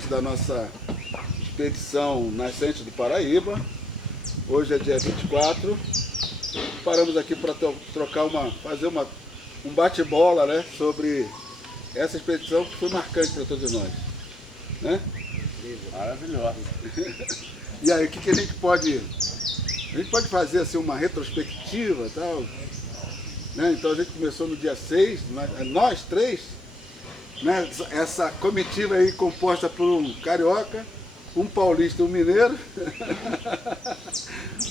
seguinte da nossa expedição Nascente do Paraíba. Hoje é dia 24. Paramos aqui para fazer um bate-bola, né, sobre essa expedição que foi marcante para todos nós. Né? Maravilhoso. E aí, o que a gente pode... A gente pode fazer assim, uma retrospectiva e tal. Né? Então a gente começou no dia 6, nós três, né? Essa comitiva aí composta por um carioca, um paulista e um mineiro,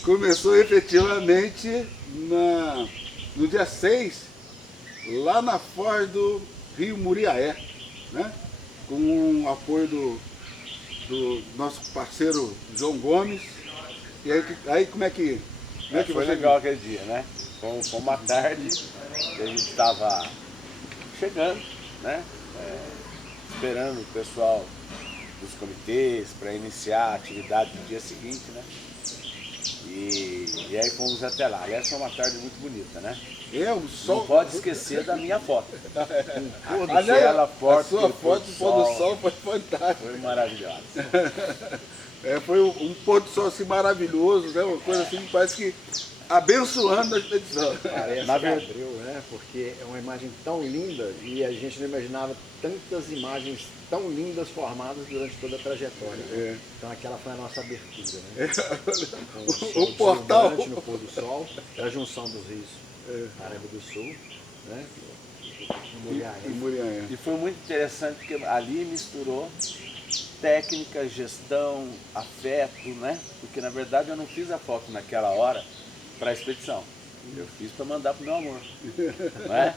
começou efetivamente no dia 6, lá na foz do Rio Muriaé, né? Com o apoio do nosso parceiro João Gomes. E aí como é que Foi legal aquele dia, né? Foi uma tarde que a gente estava chegando, né? Esperando o pessoal dos comitês para iniciar a atividade do dia seguinte, né? E aí fomos até lá. Aliás, foi uma tarde muito bonita, né? O sol... Não pode esquecer da minha foto. Aquela foto, a sua foto do pôr do sol foi fantástica. Foi maravilhosa. Foi um pôr do sol assim maravilhoso, né? Uma coisa assim que parece que abençoando a expedição. Parece que abriu, né? Porque é uma imagem tão linda e a gente não imaginava tantas imagens tão lindas formadas durante toda a trajetória. Né? Então aquela foi a nossa abertura. Né? O portal no pôr do sol, a junção dos rios Paraíba do Sul, né? E Muriaé. E foi muito interessante porque ali misturou técnica, gestão, afeto, né? Porque na verdade eu não fiz a foto naquela hora para a expedição. Eu fiz para mandar para o meu amor, né?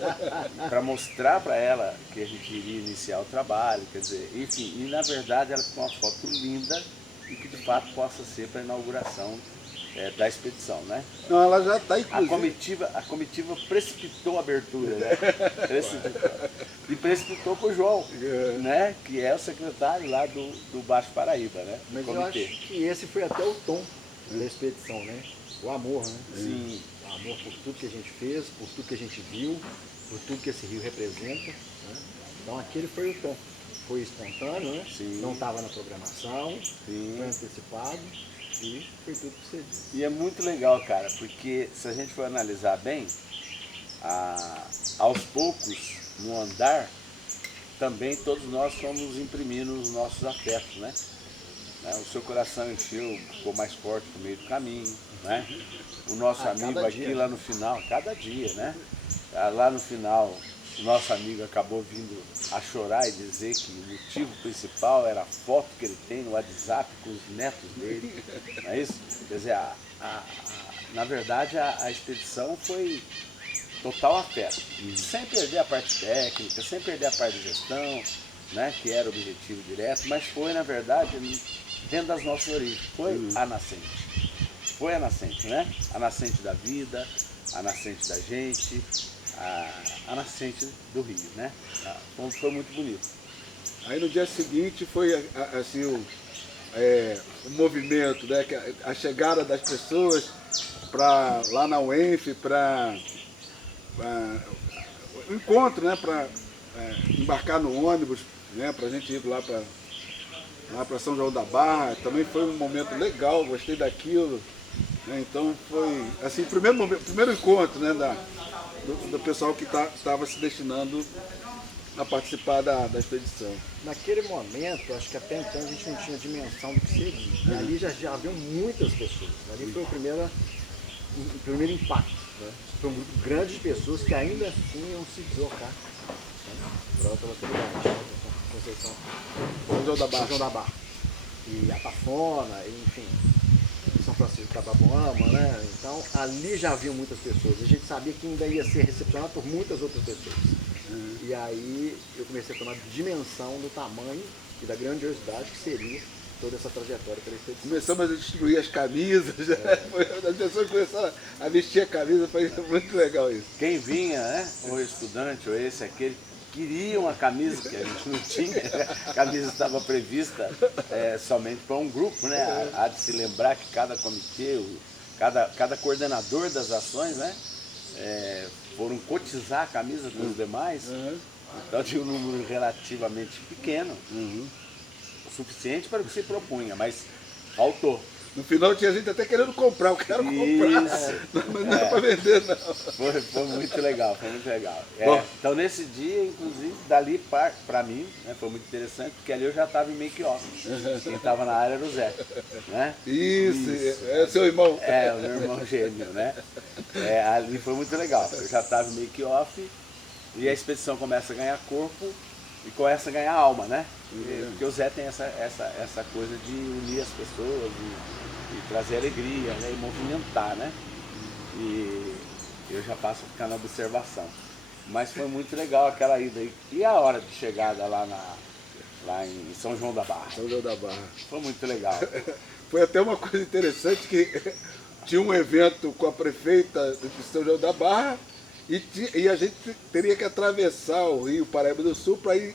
Para mostrar para ela que a gente iria iniciar o trabalho, quer dizer, enfim, e na verdade ela ficou uma foto linda e que de fato possa ser para a inauguração da expedição, né? Não, ela já está inclusive. A comitiva precipitou a abertura, né? E precipitou com o João, né? Que é o secretário lá do Baixo Paraíba, né? Mas eu acho que esse foi até o tom da expedição, né? O amor, né? Sim. O amor por tudo que a gente fez, por tudo que a gente viu, por tudo que esse rio representa. Né? Então aquele foi o tom. Foi espontâneo, né? Sim. Não estava na programação, Sim. foi antecipado e foi tudo que você disse. E é muito legal, cara, porque se a gente for analisar bem, aos poucos, no andar, também todos nós fomos imprimindo os nossos afetos, né? O seu coração encheu, ficou mais forte no meio do caminho, né? O nosso amigo aqui dia. Lá no final, cada dia, né? Lá no final, o nosso amigo acabou vindo a chorar e dizer que o motivo principal era a foto que ele tem no WhatsApp com os netos dele, não é isso? Quer dizer, na verdade a expedição foi total afeto, sem perder a parte técnica, sem perder a parte de gestão, né? Que era o objetivo direto, mas foi na verdade dentro das nossas origens, foi a nascente. Foi a nascente, né? A nascente da vida, a nascente da gente, a nascente do rio, né? Foi muito bonito. Aí no dia seguinte foi assim o movimento, né? A chegada das pessoas lá na UENF para o encontro, né? Para embarcar no ônibus, né? Para a gente ir lá para São João da Barra. Também foi um momento legal, gostei daquilo. Então foi assim, primeiro encontro, né, do pessoal que estava se destinando a participar da expedição. Naquele momento, acho que até então a gente não tinha dimensão do que seria. E ali já haviam muitas pessoas. Ali foi o primeiro impacto. Né? Foi um grupo grande de pessoas que ainda assim iam se deslocar, né, para outra localidade, né? Conceição. São João da Barra. E Atafona, enfim. São Francisco de Cabapuama, né? Então ali já haviam muitas pessoas. A gente sabia que ainda ia ser recepcionado por muitas outras pessoas. E aí eu comecei a tomar dimensão do tamanho e da grandiosidade que seria toda essa trajetória pela expedição. Começamos a distribuir as camisas, as pessoas começaram a vestir a camisa, foi muito legal isso. Quem vinha, né? Ou estudante, ou esse, aquele, queria uma camisa que a gente não tinha, a camisa estava prevista somente para um grupo, né? Há de se lembrar que cada comitê, cada coordenador das ações, né? Foram cotizar a camisa com os demais, então tinha um número relativamente pequeno. suficiente para o que se propunha, mas faltou. No final tinha gente até querendo comprar, eu quero comprar. Isso. Mas não é para vender, não. Foi muito legal, foi muito legal. Bom. Então nesse dia, inclusive, dali para mim, né, foi muito interessante, porque ali eu já estava em make-off. Quem estava na área era o Zé. Né? Isso, é seu irmão. É, o meu irmão gêmeo, né? Ali foi muito legal. Eu já estava em make-off e a expedição começa a ganhar corpo e começa a ganhar alma, né? Porque o Zé tem essa coisa de unir as pessoas e trazer alegria, né? E movimentar, né? E eu já passo a ficar na observação. Mas foi muito legal aquela ida aí. E a hora de chegada lá em São João da Barra? São João da Barra. Foi muito legal. Foi até uma coisa interessante que tinha um evento com a prefeita de São João da Barra e a gente teria que atravessar o Rio Paraíba do Sul para ir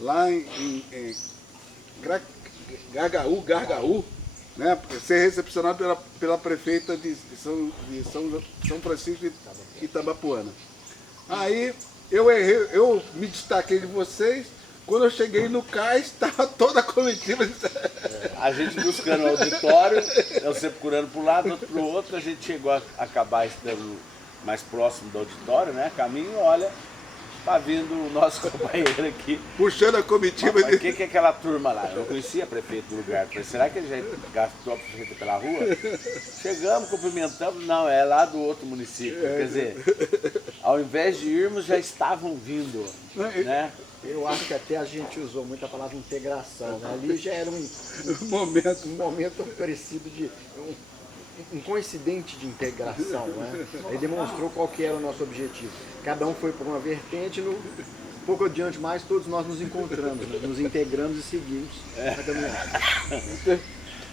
lá em Gargaú, né, ser recepcionado pela prefeita de São Francisco de Itabapoana. Aí eu me destaquei de vocês. Quando eu cheguei no cais, estava toda a comitiva. A gente buscando o auditório, você procurando para um lado, outro para o outro, a gente chegou a acabar estando mais próximo do auditório, né? Caminho, olha, está vindo o nosso companheiro aqui. Puxando a comitiva. Mas o que é aquela turma lá? Eu não conhecia a prefeito do lugar. Falei, será que ele já gastou a prefeita pela rua? Chegamos, cumprimentamos, não, é lá do outro município. Quer dizer, ao invés de irmos, já estavam vindo, né? Eu acho que até a gente usou muito a palavra integração, né? Ali já era um momento parecido de um coincidente de integração, né? Ele demonstrou qual que era o nosso objetivo. Cada um foi por uma vertente, pouco adiante mais todos nós nos encontramos, né? Nos integramos e seguimos a caminhada.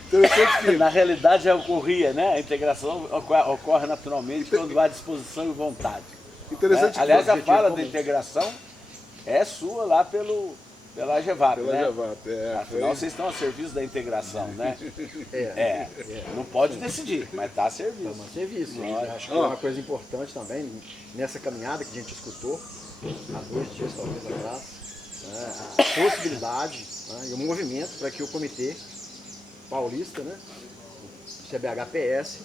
Interessante que Na realidade já ocorria, né? A integração ocorre naturalmente quando há disposição e vontade. Interessante que Aliás, a objetivo fala comum. da integração é sua lá pela AGEVAP, pela né? Javap, Afinal, vocês estão a serviço da integração, né? É. Não pode decidir, mas está a serviço. Toma serviço. E Lógico. acho que é uma coisa importante também, nessa caminhada que a gente escutou, há 2 dias talvez atrás, né, a possibilidade, né, e o movimento para que o Comitê Paulista, né, o CBHPS,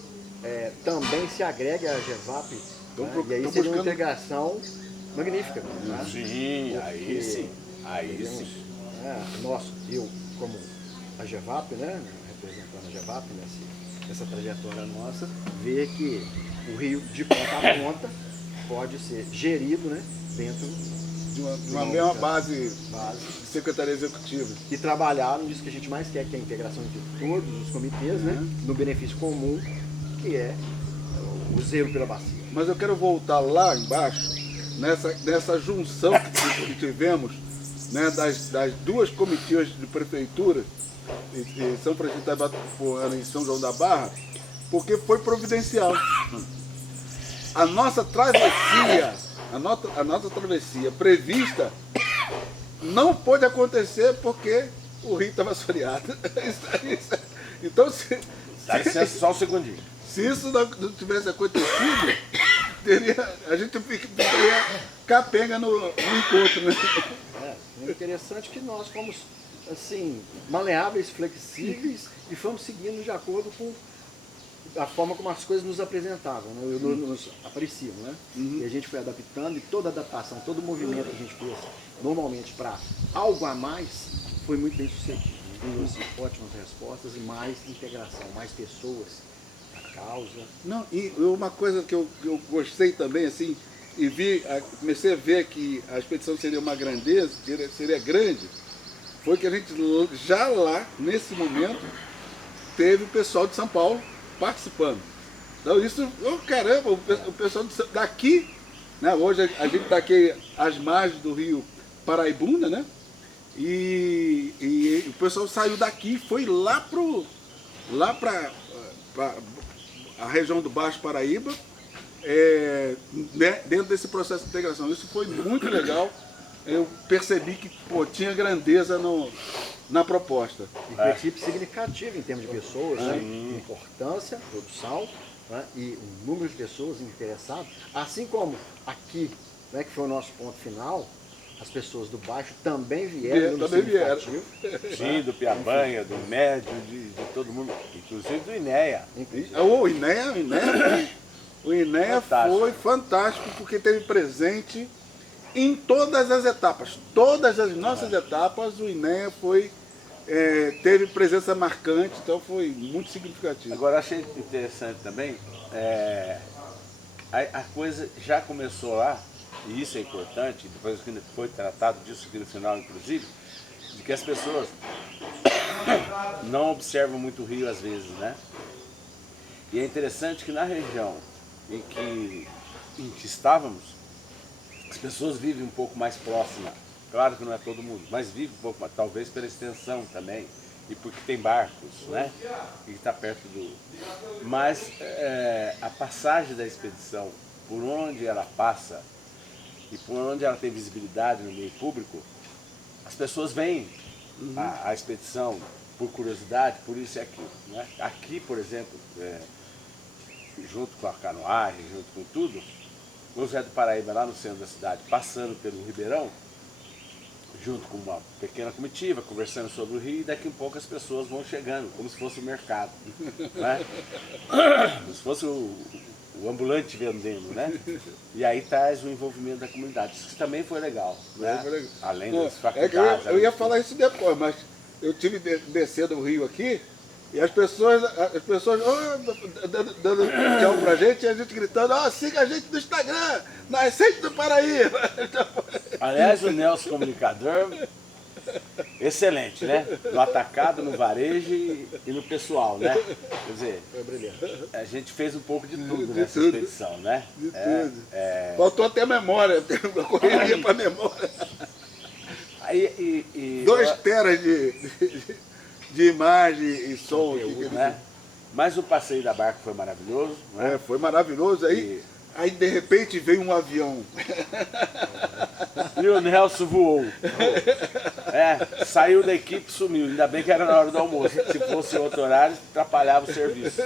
também se agregue à GEVAP, né, e aí seria uma integração magnífica. Né? Sim, aí sim. Aí Temos, sim. eu como a GEVAP, né, representando a GEVAP nessa trajetória nossa, ver que o Rio de ponta a ponta pode ser gerido, né, dentro de uma mesma base de secretaria executiva. e trabalhar nisso que a gente mais quer, que é a integração entre todos os comitês, né, no benefício comum, que é o zelo pela bacia. Mas eu quero voltar lá embaixo, nessa junção que tivemos, né, das 2 comitivas de prefeitura, em São Francisco de Itabapoana e São João da Barra, porque foi providencial. A nossa travessia, a nossa travessia prevista não pôde acontecer porque o rio estava assoreado. Então, Dá licença só um segundinho. se isso não tivesse acontecido, a gente ficaria capenga no encontro, né? É interessante que nós fomos assim, maleáveis, flexíveis e fomos seguindo de acordo com a forma como as coisas nos apresentavam, né? Nos apareciam, né? E a gente foi adaptando e toda adaptação, todo movimento que a gente fez normalmente para algo a mais foi muito bem sucedido. Trouxe ótimas respostas e mais integração, mais pessoas, a causa. Não, e uma coisa que eu gostei também, assim, e comecei a ver que a expedição seria uma grandeza, seria grande, foi que a gente já lá, nesse momento, teve o pessoal de São Paulo participando. Então isso, caramba, o pessoal daqui, né, hoje a gente está aqui às margens do rio Paraibuna, né? E o pessoal saiu daqui e foi lá para a região do Baixo Paraíba, né, dentro desse processo de integração. Isso foi muito legal. Eu percebi que tinha grandeza na proposta. E foi equipe significativa em termos de pessoas, né? Importância, produção, né? E o número de pessoas interessadas, assim como aqui, né, que foi o nosso ponto final, as pessoas do baixo também vieram no também vieram. significativo. Sim, do Piabanha, do Médio, de todo mundo, inclusive do INEA. O INEA Fantástico. foi fantástico porque teve presente em todas as etapas. Todas as nossas etapas, o INEA teve presença marcante, então foi muito significativo. Agora, achei interessante também, a coisa já começou lá, e isso é importante, depois que foi tratado disso aqui no final, inclusive, de que as pessoas não observam muito o rio às vezes, né? E é interessante que na região em que estávamos, as pessoas vivem um pouco mais próxima. Claro que não é todo mundo, mas vive um pouco mais, talvez pela extensão também, e porque tem barcos, né? E está perto do... Mas a passagem da expedição, por onde ela passa, e por onde ela tem visibilidade no meio público, as pessoas veem a expedição por curiosidade, por isso e aquilo, né? Aqui, por exemplo, junto com a canoagem, junto com tudo, o José do Paraíba, lá no centro da cidade, passando pelo Ribeirão, junto com uma pequena comitiva, conversando sobre o rio, e daqui a pouco as pessoas vão chegando, como se fosse o mercado, né? Como se fosse o ambulante vendendo, né? E aí traz o envolvimento da comunidade. Isso também foi legal, né? Foi legal. Além Não, das faculdades. eu ia falar isso depois, mas eu tive descendo o rio aqui, e as pessoas dando tchau pra gente, e a gente gritando, siga a gente no Instagram, Nascente do Paraíba. Aliás, o Nelson comunicador, excelente, né? No atacado, no varejo e no pessoal, né? Quer dizer, Foi brilhante. a gente fez um pouco de tudo De nessa tudo. expedição, né? De tudo. Faltou até memória, correria pra memória. 2 teras de imagem e som. Conteúdo, né? Mas o passeio da barca foi maravilhoso, né? Foi maravilhoso. Aí de repente veio um avião. E o Nelson voou. Saiu da equipe e sumiu. Ainda bem que era na hora do almoço. Se fosse outro horário, atrapalhava o serviço.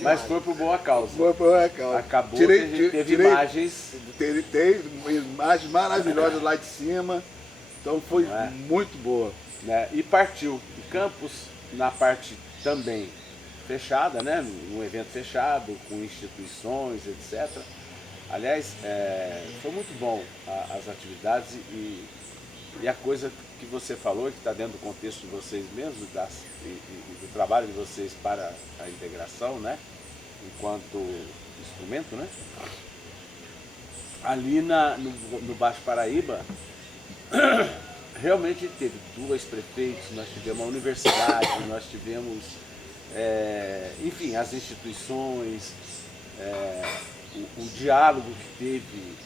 Mas foi por boa causa. Foi por uma causa. Acabou que a gente teve imagens. Teve imagens maravilhosas lá de cima. Então foi muito boa. Né? E partiu. Em Campos, na parte também fechada, né? Um evento fechado, com instituições, etc. Aliás, foi muito bom as atividades e a coisa que você falou, que está dentro do contexto de vocês mesmos, e do trabalho de vocês para a integração, né? Enquanto instrumento, né? Ali no Baixo Paraíba, realmente teve 2 prefeitos, nós tivemos uma universidade, nós tivemos, enfim, as instituições, o diálogo que teve.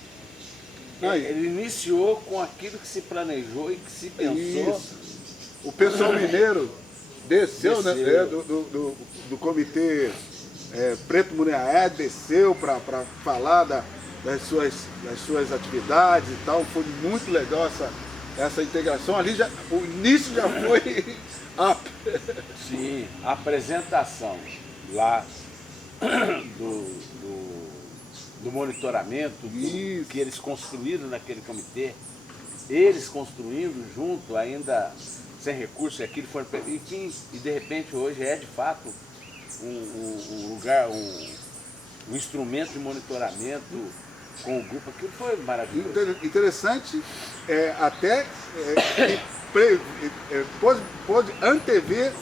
Ele iniciou com aquilo que se planejou e que se pensou. Isso. O pessoal mineiro desceu. Né, do comitê Preto Munhaé, desceu para falar das suas atividades e tal. Foi muito legal essa integração. Ali o início já foi up. Sim, a apresentação lá do monitoramento, que eles construíram naquele comitê, eles construindo junto, ainda sem recursos, aquilo foi, enfim, e de repente hoje é de fato um lugar, um instrumento de monitoramento com o grupo, aquilo foi maravilhoso. Interessante, até pôde antever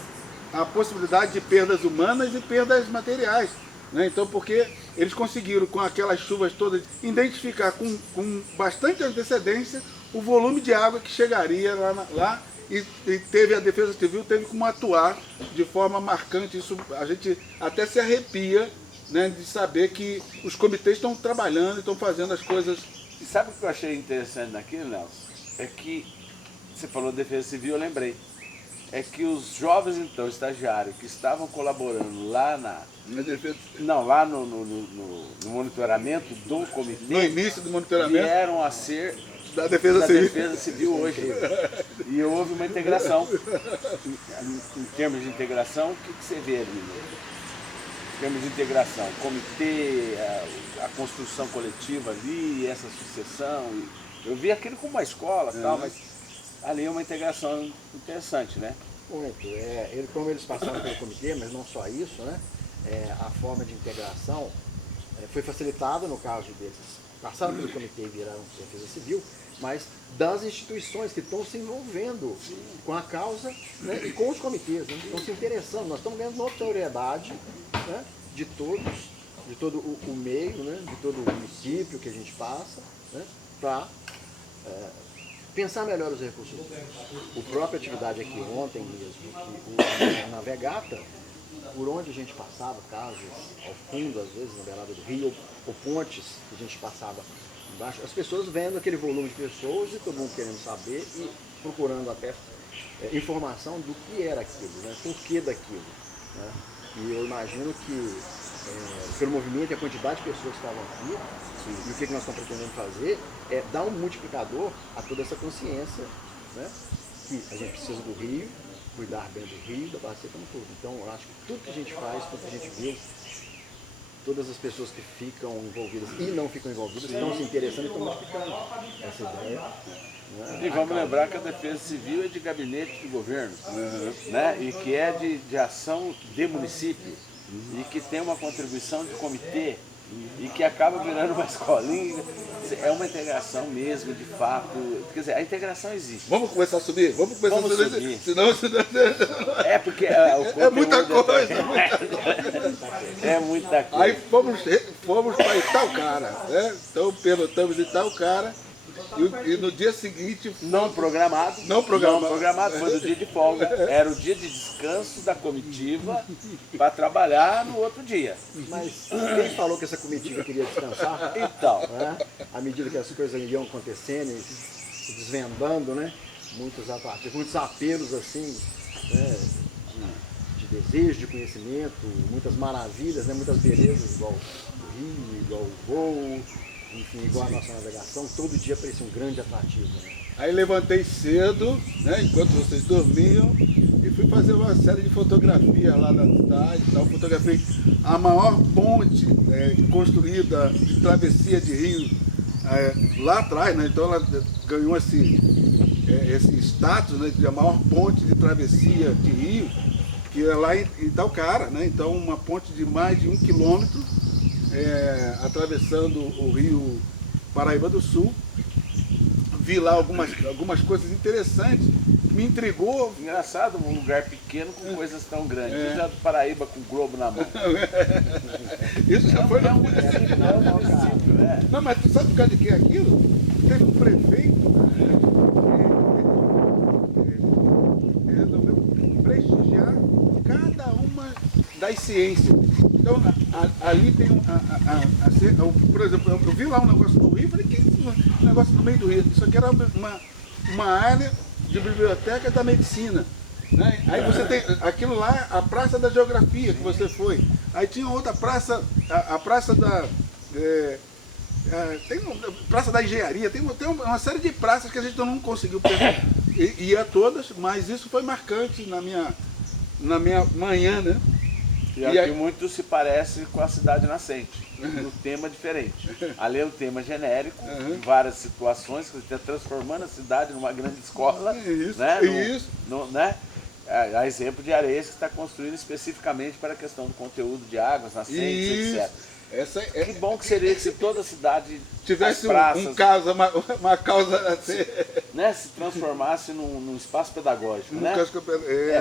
a possibilidade de perdas humanas e perdas materiais. Né? Então, porque eles conseguiram, com aquelas chuvas todas, identificar com bastante antecedência o volume de água que chegaria lá e teve a Defesa Civil, teve como atuar de forma marcante. Isso a gente até se arrepia, né, de saber que os comitês estão trabalhando, estão fazendo as coisas. E sabe o que eu achei interessante naquilo, Nelson? É que, você falou de Defesa Civil, eu lembrei. É que os jovens, então, estagiários que estavam colaborando lá lá no monitoramento do comitê, no início do monitoramento, vieram a ser da Defesa Civil hoje. E houve uma integração. Em termos de integração, o que você vê ali? Em termos de integração, comitê, a construção coletiva ali, essa sucessão. Eu vi aquilo como uma escola e tal, mas ali é uma integração interessante, né? Muito. Como eles passaram pelo comitê, mas não só isso, né? A forma de integração foi facilitada no caso deles. Passaram pelo comitê e viraram defesa civil, mas das instituições que estão se envolvendo com a causa, né, e com os comitês, né, estão se interessando. Nós estamos ganhando notoriedade, né, de todo o meio, né, de todo o município que a gente passa, né, para pensar melhor os recursos. A própria atividade aqui ontem mesmo, na Vegata, por onde a gente passava, casas ao fundo, às vezes na beirada do rio, ou pontes que a gente passava embaixo, as pessoas vendo aquele volume de pessoas e todo mundo querendo saber e procurando até informação do que era aquilo, né? Por que daquilo. Né? E eu imagino que pelo movimento e a quantidade de pessoas que estavam aqui, e o que nós estamos pretendendo fazer é dar um multiplicador a toda essa consciência, né? Que a gente precisa do rio, cuidar bem do rio, da bacia como tudo. Então, eu acho que tudo que a gente faz, tudo que a gente viu, todas as pessoas que ficam envolvidas e não ficam envolvidas estão se interessando e estão multiplicando essa ideia. Né? E vamos lembrar que a Defesa Civil é de gabinete de governo, né? E que é de ação de município, e que tem uma contribuição de comitê, e que acaba virando uma escolinha. É uma integração mesmo, de fato. Quer dizer, a integração existe. Vamos começar a subir? Vamos começar a subir. Senão... É porque o muita coisa. É muita coisa. Aí fomos para Itaocara, né? Então perguntamos em Itaocara. E no dia seguinte... Não programado, foi no dia de folga. Era o dia de descanso da comitiva para trabalhar no outro dia. Mas quem falou que essa comitiva queria descansar? Então. Né? À medida que as coisas iam acontecendo e se desvendando, né? Muitos apelos assim, né? de desejo, de conhecimento, muitas maravilhas, né? Muitas belezas, igual o rio, igual o voo, enfim, igual a nossa navegação, todo dia parecia um grande atrativo. Né? Aí levantei cedo, né, enquanto vocês dormiam, e fui fazer uma série de fotografias lá na cidade. Então, fotografei a maior ponte construída de travessia de rio lá atrás, né? Então ela ganhou esse status, né, de a maior ponte de travessia de rio, que é lá em Itaocara, né? Então uma ponte de mais de 1 quilômetro, atravessando o rio Paraíba do Sul. Vi lá algumas coisas interessantes, me intrigou. Engraçado, um lugar pequeno com coisas tão grandes. Eu já do Paraíba com o globo na mão. Isso já foi no município, né? Não, mas tu sabe por causa de que é aquilo? Teve um prefeito que resolveu prestigiar cada uma das ciências. Então, ali tem por exemplo, eu vi lá um negócio no rio, falei, que é isso? Um negócio no meio do rio. Isso aqui era uma área de biblioteca da medicina. Né? Aí você tem aquilo lá, a Praça da Geografia que você foi. Aí tinha outra praça, a Praça da... Praça da Engenharia, tem uma série de praças que a gente não conseguiu ir a todas, mas isso foi marcante na minha manhã, né? E aqui muito se parece com a cidade nascente, no tema diferente. Ali é um tema genérico, em várias situações, que você está transformando a cidade numa grande escola. Isso, né? Isso. Né? A exemplo de Areias, que está construindo especificamente para a questão do conteúdo de águas, nascentes, etc. Que bom que seria que se toda a cidade tivesse uma causa assim, né, se transformasse num espaço pedagógico, né?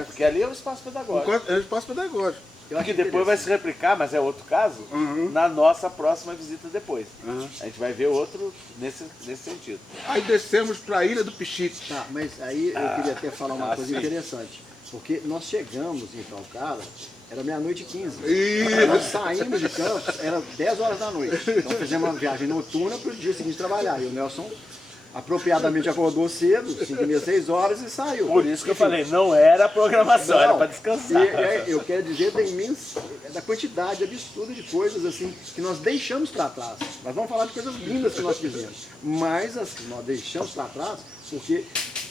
Porque ali é um espaço pedagógico. É um espaço pedagógico. Que depois vai se replicar, mas é outro caso, na nossa próxima visita depois. A gente vai ver outro nesse sentido. Aí descemos para a Ilha do Pichiche. Tá, mas aí eu queria até falar uma coisa interessante. Porque nós chegamos em Itaocara, era 00:15. Nós saímos de Campos, era 10 horas da noite. Então fizemos uma viagem noturna para o dia seguinte trabalhar. E o Nelson apropriadamente acordou cedo, 5h30, 6 horas e saiu. Por isso que eu falei, não era programação, era para descansar. Eu quero dizer da quantidade absurda de coisas assim que nós deixamos para trás. Nós vamos falar de coisas lindas que nós fizemos, mas as que nós deixamos para trás porque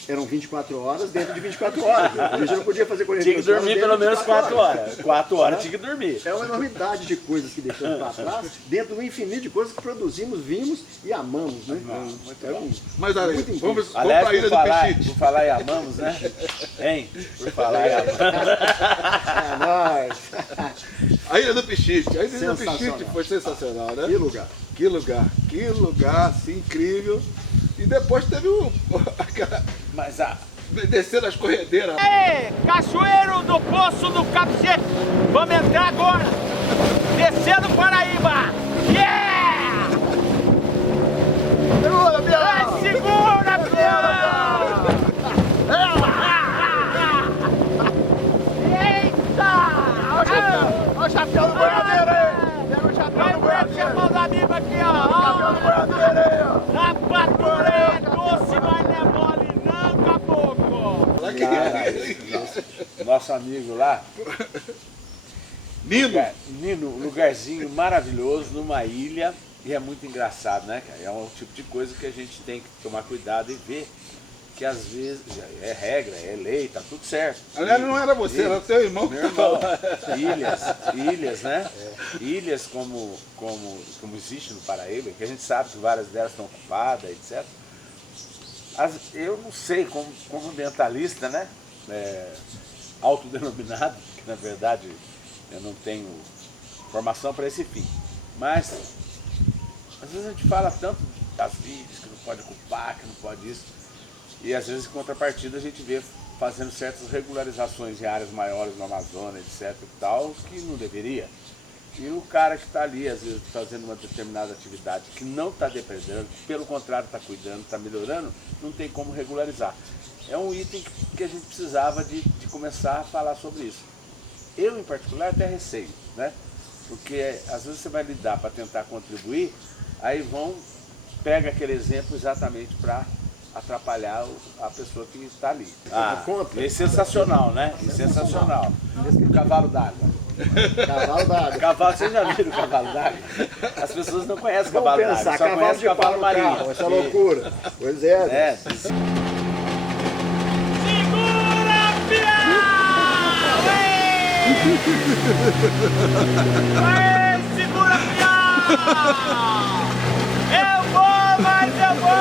eram 24 horas dentro de 24 horas. A gente não podia fazer 42 Tinha que dormir horas pelo menos 4 horas. horas. 4 horas tinha que dormir. É uma enormidade de coisas que deixamos para trás, dentro do infinito de coisas que produzimos, vimos e amamos, né? Mas olha, Muito vamos para Aliás, a Ilha do Pichite. por falar e amamos, né? Hein? Por falar e amamos. É nóis! A Ilha do Pichite. A Ilha do Sensacional. Pichite foi sensacional, né? Que lugar! Que lugar, assim, incrível. E depois teve aquela Mas descendo as corredeiras. Ei, cachoeiro do Poço do Capicete, vamos entrar agora, descendo Paraíba, yeah! Segura, Vai, segura, Pião! Eita! Olha o chapéu do boiadeiro aí! Pega o chapéu Vai, do vai, boiadeiro! chamar os amigos aqui, Chapéu do ó! boiadeiro aí, ó! A patrulha é doce, mas não é mole não, caboclo! nosso amigo lá, Nino. lugarzinho maravilhoso, numa ilha, e é muito engraçado, né, cara? É um tipo de coisa que a gente tem que tomar cuidado e ver que às vezes é regra, é lei, tá tudo certo. Aliás, não era você, era seu irmão que Meu estava irmão, lá. ilhas, né? Ilhas como existe no Paraíba, que a gente sabe que várias delas estão ocupadas, etc. Eu não sei, como ambientalista, né? Autodenominado, que na verdade eu não tenho formação para esse fim. Mas às vezes a gente fala tanto das ilhas, que não pode ocupar, que não pode isso. E às vezes, em contrapartida, a gente vê fazendo certas regularizações em áreas maiores no Amazonas, etc. e tal, que não deveria. E o cara que está ali, às vezes, fazendo uma determinada atividade que não está depredando, pelo contrário, está cuidando, está melhorando, não tem como regularizar. É um item que a gente precisava de começar a falar sobre isso. Eu, em particular, até receio, né? Porque às vezes você vai lidar para tentar contribuir, aí pega aquele exemplo exatamente para atrapalhar a pessoa que está ali. É sensacional, né? É sensacional. O cavalo d'água. Cavalo d'água. Cavalo, vocês já viram o cavalo d'água? As pessoas não conhecem Vamos cavalo d'água, pensar, só cavalo conhecem de pau cavalo no marinho. carro, essa loucura. Pois é. É, Segura, Piau! Ei, segura, Piau! Eu vou, mas eu vou!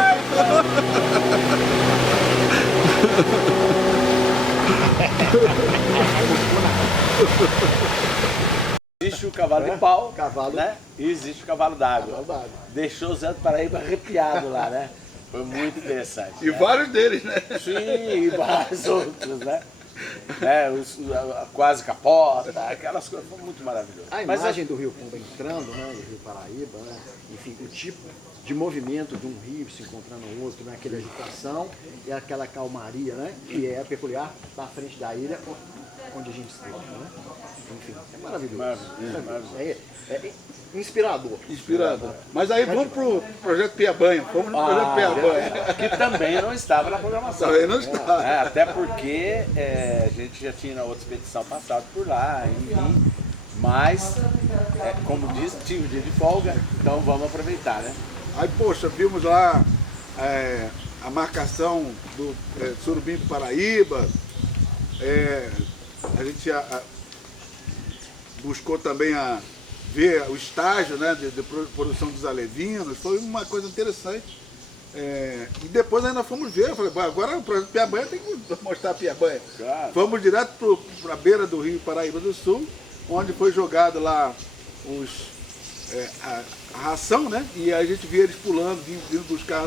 existe o cavalo de pau, Cavalo. né? E existe o cavalo d'água. Cavalo d'água. Deixou o Zé do Paraíba arrepiado lá, né? Foi muito interessante. E vários deles, né? Sim, e vários outros, né? Quase capota, aquelas coisas, foi muito maravilhoso. A imagem do Rio Pomba entrando, né, do Rio Paraíba, né, enfim, o tipo de movimento de um rio se encontrando no outro, né, aquela agitação e aquela calmaria, né, que é peculiar da frente da ilha onde a gente esteve, né? Enfim, é maravilhoso. Maravilhoso. É inspirador. Inspirador. Mas aí vamos pro Projeto Piabanha. Vamos no Projeto Piabanha. Que também não estava na programação. Também não está. Até porque a gente já tinha na outra expedição passado por lá, enfim. Mas, como disse, tinha um dia de folga, então vamos aproveitar, né? Aí, poxa, vimos lá a marcação do Surubim do Paraíba. A gente buscou também ver o estágio, né, de produção dos alevinos. Foi uma coisa interessante. E depois ainda fomos ver. Eu falei, agora o Projeto Piabanha tem que mostrar a Piabanha. Claro. Fomos direto para a beira do Rio Paraíba do Sul, onde foi jogado lá a ração, né? E a gente via eles pulando, vindo buscar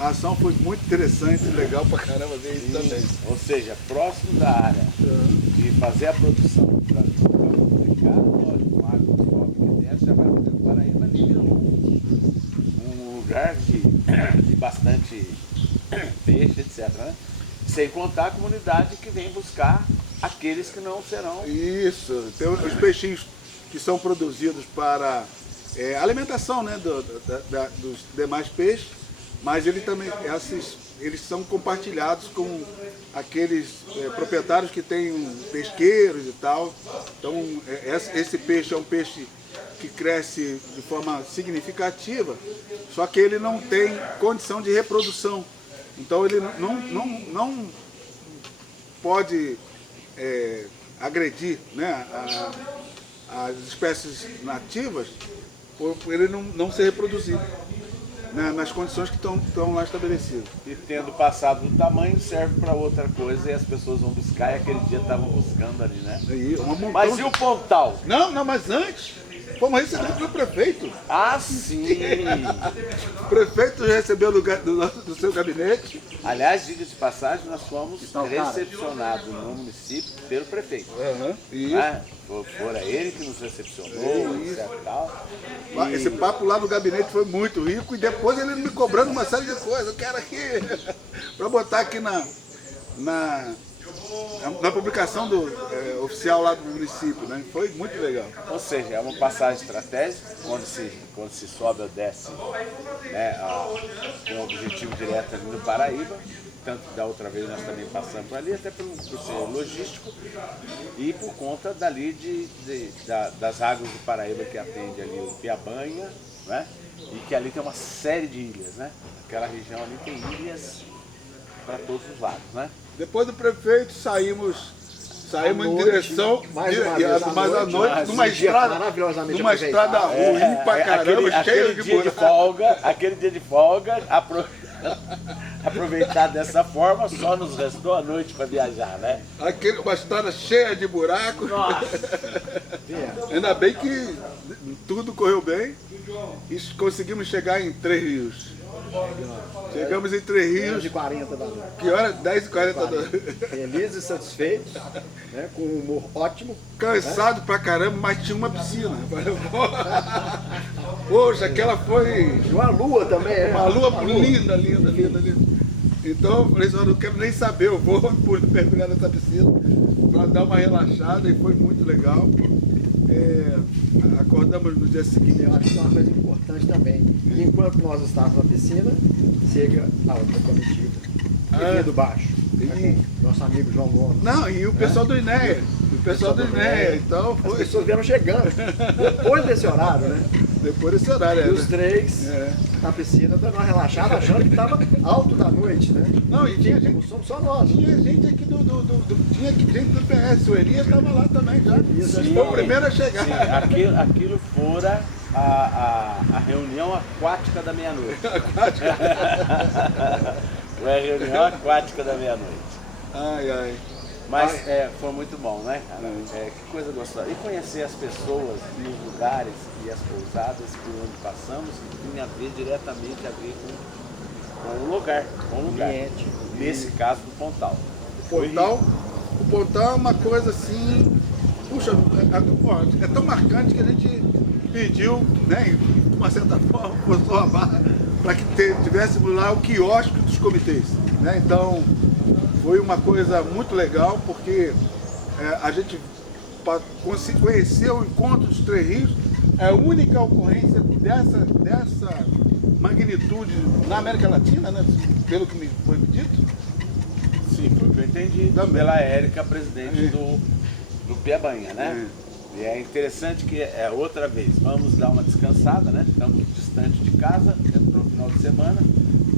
a ração. Foi muito interessante, legal pra caramba ver isso também. Ou seja, próximo da área de fazer a produção para publicar, lógico, com água que sobe aqui dentro, já vai fazer o Paraíba ali virou um lugar de bastante peixe, etc. Né? Sem contar a comunidade que vem buscar aqueles que não serão. Isso, tem os peixinhos que são produzidos para alimentação, né, dos demais peixes, mas eles são compartilhados com aqueles proprietários que têm pesqueiros e tal. Então esse peixe é um peixe que cresce de forma significativa, só que ele não tem condição de reprodução. Então ele não pode agredir, né, as espécies nativas por ele não se reproduzir, né, nas condições que estão lá estabelecidas. E tendo passado do tamanho, serve para outra coisa e as pessoas vão buscar, e aquele dia estavam buscando ali, né? Mas e o pontal? Não, mas antes, fomos recebidos pelo prefeito. Ah, sim! O prefeito recebeu do seu gabinete. Aliás, diga de passagem, nós fomos recepcionados no município pelo prefeito. Isso. Né? Fora ele que nos recepcionou, etc. Tal. Esse papo lá no gabinete foi muito rico e depois ele me cobrando uma série de coisas. Eu quero aqui, para botar aqui na publicação oficial lá do município, né? Foi muito legal. Ou seja, é uma passagem estratégica, quando se sobe ou desce, né, com o objetivo direto ali no Paraíba. Tanto que da outra vez nós também passamos por ali, até por ser logístico e por conta dali das águas do Paraíba que atende ali o Piabanha, né? E que ali tem uma série de ilhas, né? Aquela região ali tem ilhas para todos os lados, né? Depois do prefeito saímos em direção, mais à noite, numa estrada ruim pra caramba, cheia de buraco. Aquele dia de folga, aproveitar dessa forma, só nos restou a noite para viajar, né? Uma estrada cheia de buracos. Ainda bem que tudo correu bem e conseguimos chegar em Três Rios. Chegamos em Três Rios. 10h40 da noite. Que hora? 10h40 da noite. Felizes e satisfeitos, né? Com um humor ótimo. Cansado pra caramba, mas tinha uma piscina. Poxa, aquela foi. Uma lua também, uma lua linda. Então eu falei assim, eu não quero nem saber, eu vou mergulhar nessa piscina para dar uma relaxada e foi muito legal. Acordamos no dia seguinte. Eu acho que é uma coisa importante também. Enquanto nós estávamos na piscina, chega a outra comitiva, aqui do baixo, nosso amigo João Gomes. Não, e o pessoal do INEA. Então foi. As pessoas vieram chegando, depois desse horário, né? Depois desse horário, E os três na piscina, dando uma relaxada, achando que estava alto da noite, né? Não, e tinha gente, somos só nós. Tinha gente aqui tinha gente do PS, o Elias estava lá também já. Foi o primeiro a chegar. Sim, aquilo fora a reunião aquática da meia-noite. Foi a reunião aquática da meia-noite. Ai. Mas foi muito bom, né, cara? Que coisa gostosa. E conhecer as pessoas e os lugares e as pousadas por onde passamos, que tinha diretamente a ver com o lugar. Ambiente. Nesse caso do Pontal. O Pontal é uma coisa assim, puxa, é tão marcante que a gente pediu, né, de uma certa forma, forçou a barra para que tivéssemos lá o quiosque dos comitês, né? Então foi uma coisa muito legal, porque a gente conheceu o encontro dos Três Rios, é a única ocorrência dessa magnitude na América Latina, né? Pelo que me foi dito. Sim, foi o que eu entendi. Também. Pela Érica, presidente do Piabanha, né? E é interessante que outra vez, vamos dar uma descansada, né? Estamos distante de casa, entrou no final de semana.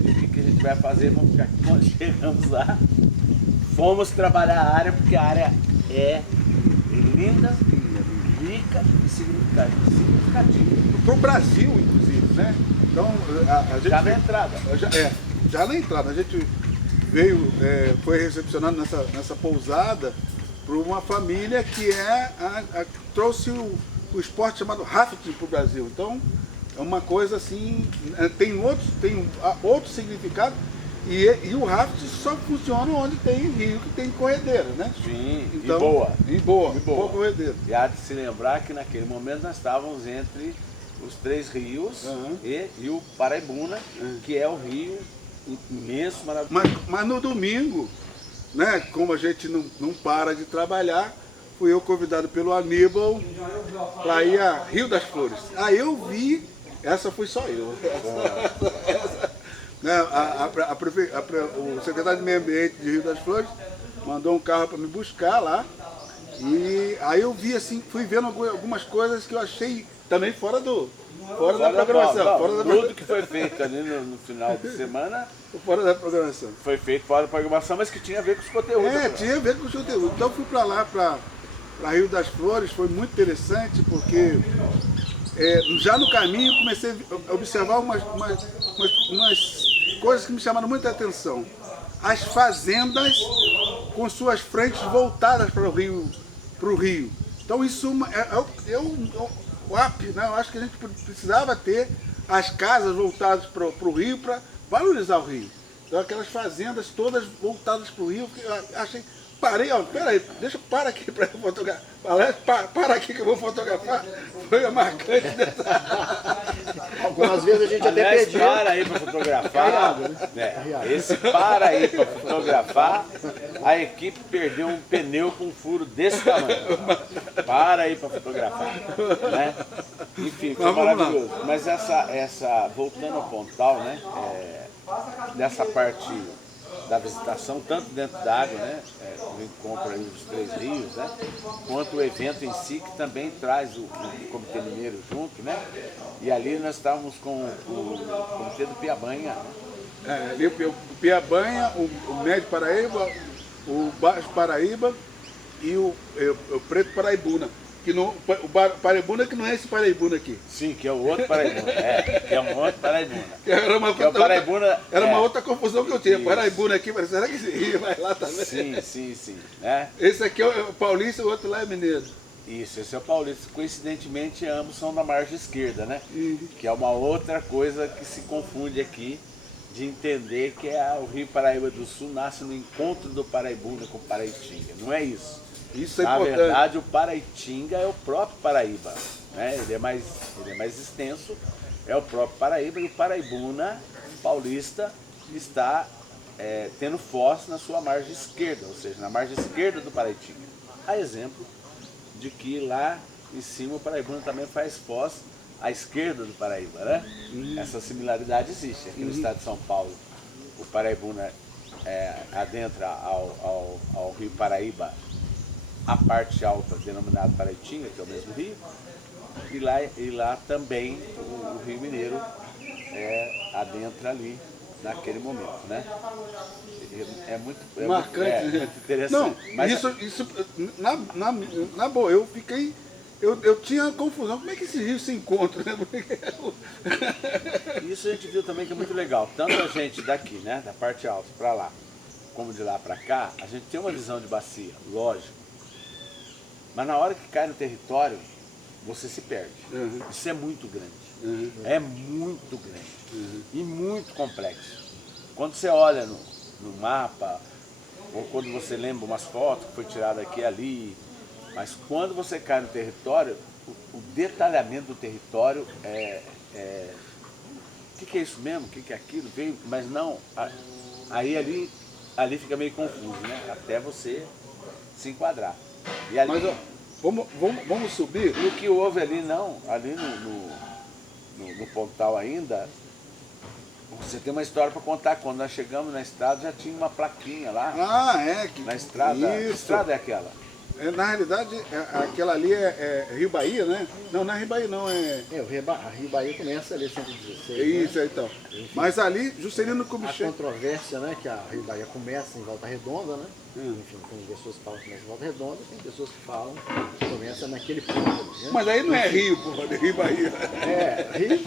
E o que a gente vai fazer? Vamos ficar aqui. Quando chegamos lá, fomos trabalhar a área, porque a área é linda, rica e significativa. Para o Brasil, inclusive, né? Então, a gente já na entrada. Já na entrada. A gente veio, foi recepcionado nessa pousada por uma família que trouxe o esporte chamado rafting para o Brasil. Então, é uma coisa assim, tem outro significado. E o rafting só funciona onde tem rio, que tem corredeira, né? Sim, então, e boa corredeira. E há de se lembrar que naquele momento nós estávamos entre os Três Rios e o Paraibuna, que é o rio imenso, maravilhoso. Mas no domingo, né, como a gente não para de trabalhar, fui eu convidado pelo Aníbal para ir a Rio das Flores. Aí eu vi, essa fui só eu. O secretário de Meio Ambiente de Rio das Flores mandou um carro para me buscar lá. E aí eu vi assim, fui vendo algumas coisas que eu achei também fora da programação. Fora da Tudo que foi feito ali no final de semana fora da programação. foi feito fora da programação, mas que tinha a ver com os conteúdos. Tinha a ver com o conteúdo. Então fui para lá, para Rio das Flores, foi muito interessante, porque já no caminho comecei a observar umas coisas que me chamaram muita atenção. As fazendas com suas frentes voltadas para o Rio. Então isso é o ápice, né? Eu acho que a gente precisava ter as casas voltadas para o Rio para valorizar o Rio. Então aquelas fazendas todas voltadas para o Rio, eu achei. Parei, peraí, para aqui para eu fotografar. Para aqui que eu vou fotografar. Foi a marcante dessa. Algumas vezes a gente até pediu. Para aí para fotografar. Esse para aí para fotografar, a equipe perdeu um pneu com um furo desse tamanho. Para aí para fotografar. Né? Enfim, foi maravilhoso. Mas voltando ao Pontal, né? Dessa parte da visitação, tanto dentro da água, né, o encontro aí dos 3 rios, né, quanto o evento em si, que também traz o Comitê Mineiro junto, né, e ali nós estávamos com o Comitê do Piabanha. Ali o Piabanha, o Médio Paraíba, o Baixo Paraíba e o Preto Paraibuna. O Paraibuna que não é esse Paraibuna aqui. Sim, que é o outro Paraibuna. Que é um outro Paraibuna. Era uma outra confusão que eu tinha. Isso. Paraibuna aqui, mas será que esse rio vai lá também? Sim. Né? Esse aqui é o paulista e o outro lá é mineiro. Isso, esse é o paulista. Coincidentemente, ambos são da margem esquerda, né? Que é uma outra coisa que se confunde aqui, de entender que o Rio Paraíba do Sul nasce no encontro do Paraibuna com o Paraitinga. Não é isso. Isso é Na importante. verdade, o Paraitinga é o próprio Paraíba, né? Ele é mais extenso, é o próprio Paraíba, e o Paraibuna paulista está tendo foz na sua margem esquerda, ou seja, na margem esquerda do Paraitinga. A exemplo de que lá em cima o Paraibuna também faz foz à esquerda do Paraíba, né? Essa similaridade existe. Aqui no estado de São Paulo, o Paraibuna adentra ao Rio Paraíba, a parte alta denominada Paraitinga, que é o mesmo rio, e lá também o Rio Mineiro adentra ali naquele momento, né? É muito marcante, muito interessante. Não, mas isso na boa, eu fiquei. Eu tinha confusão, como é que esses rios se encontram, né? Isso a gente viu também que é muito legal. Tanto a gente daqui, né, da parte alta para lá, como de lá para cá, a gente tem uma visão de bacia, lógico. Mas na hora que cai no território, você se perde. Isso é muito grande. É muito grande. E muito complexo. Quando você olha no mapa, ou quando você lembra umas fotos que foi tirada aqui e ali, mas quando você cai no território, o detalhamento do território o que é isso mesmo? O que é aquilo? Mas não, aí ali fica meio confuso, né? Até você se enquadrar. E ali, mas vamos subir. E o que houve ali no Pontal ainda, você tem uma história para contar. Quando nós chegamos na estrada já tinha uma plaquinha lá. Na estrada. Isso. Que estrada é aquela? Na realidade, aquela ali é Rio Bahia, né? Não é Rio Bahia, não. A Rio Bahia começa ali, 116. Isso, né? Então. Enfim, mas ali, Juscelino Kubitschek. A controvérsia, né? Que a Rio Bahia começa em Volta Redonda, né? Enfim, tem pessoas que falam que começa em Volta Redonda, tem pessoas que falam que começa naquele ponto ali, né? Mas aí não é Rio, porra, é Rio Bahia. Rio.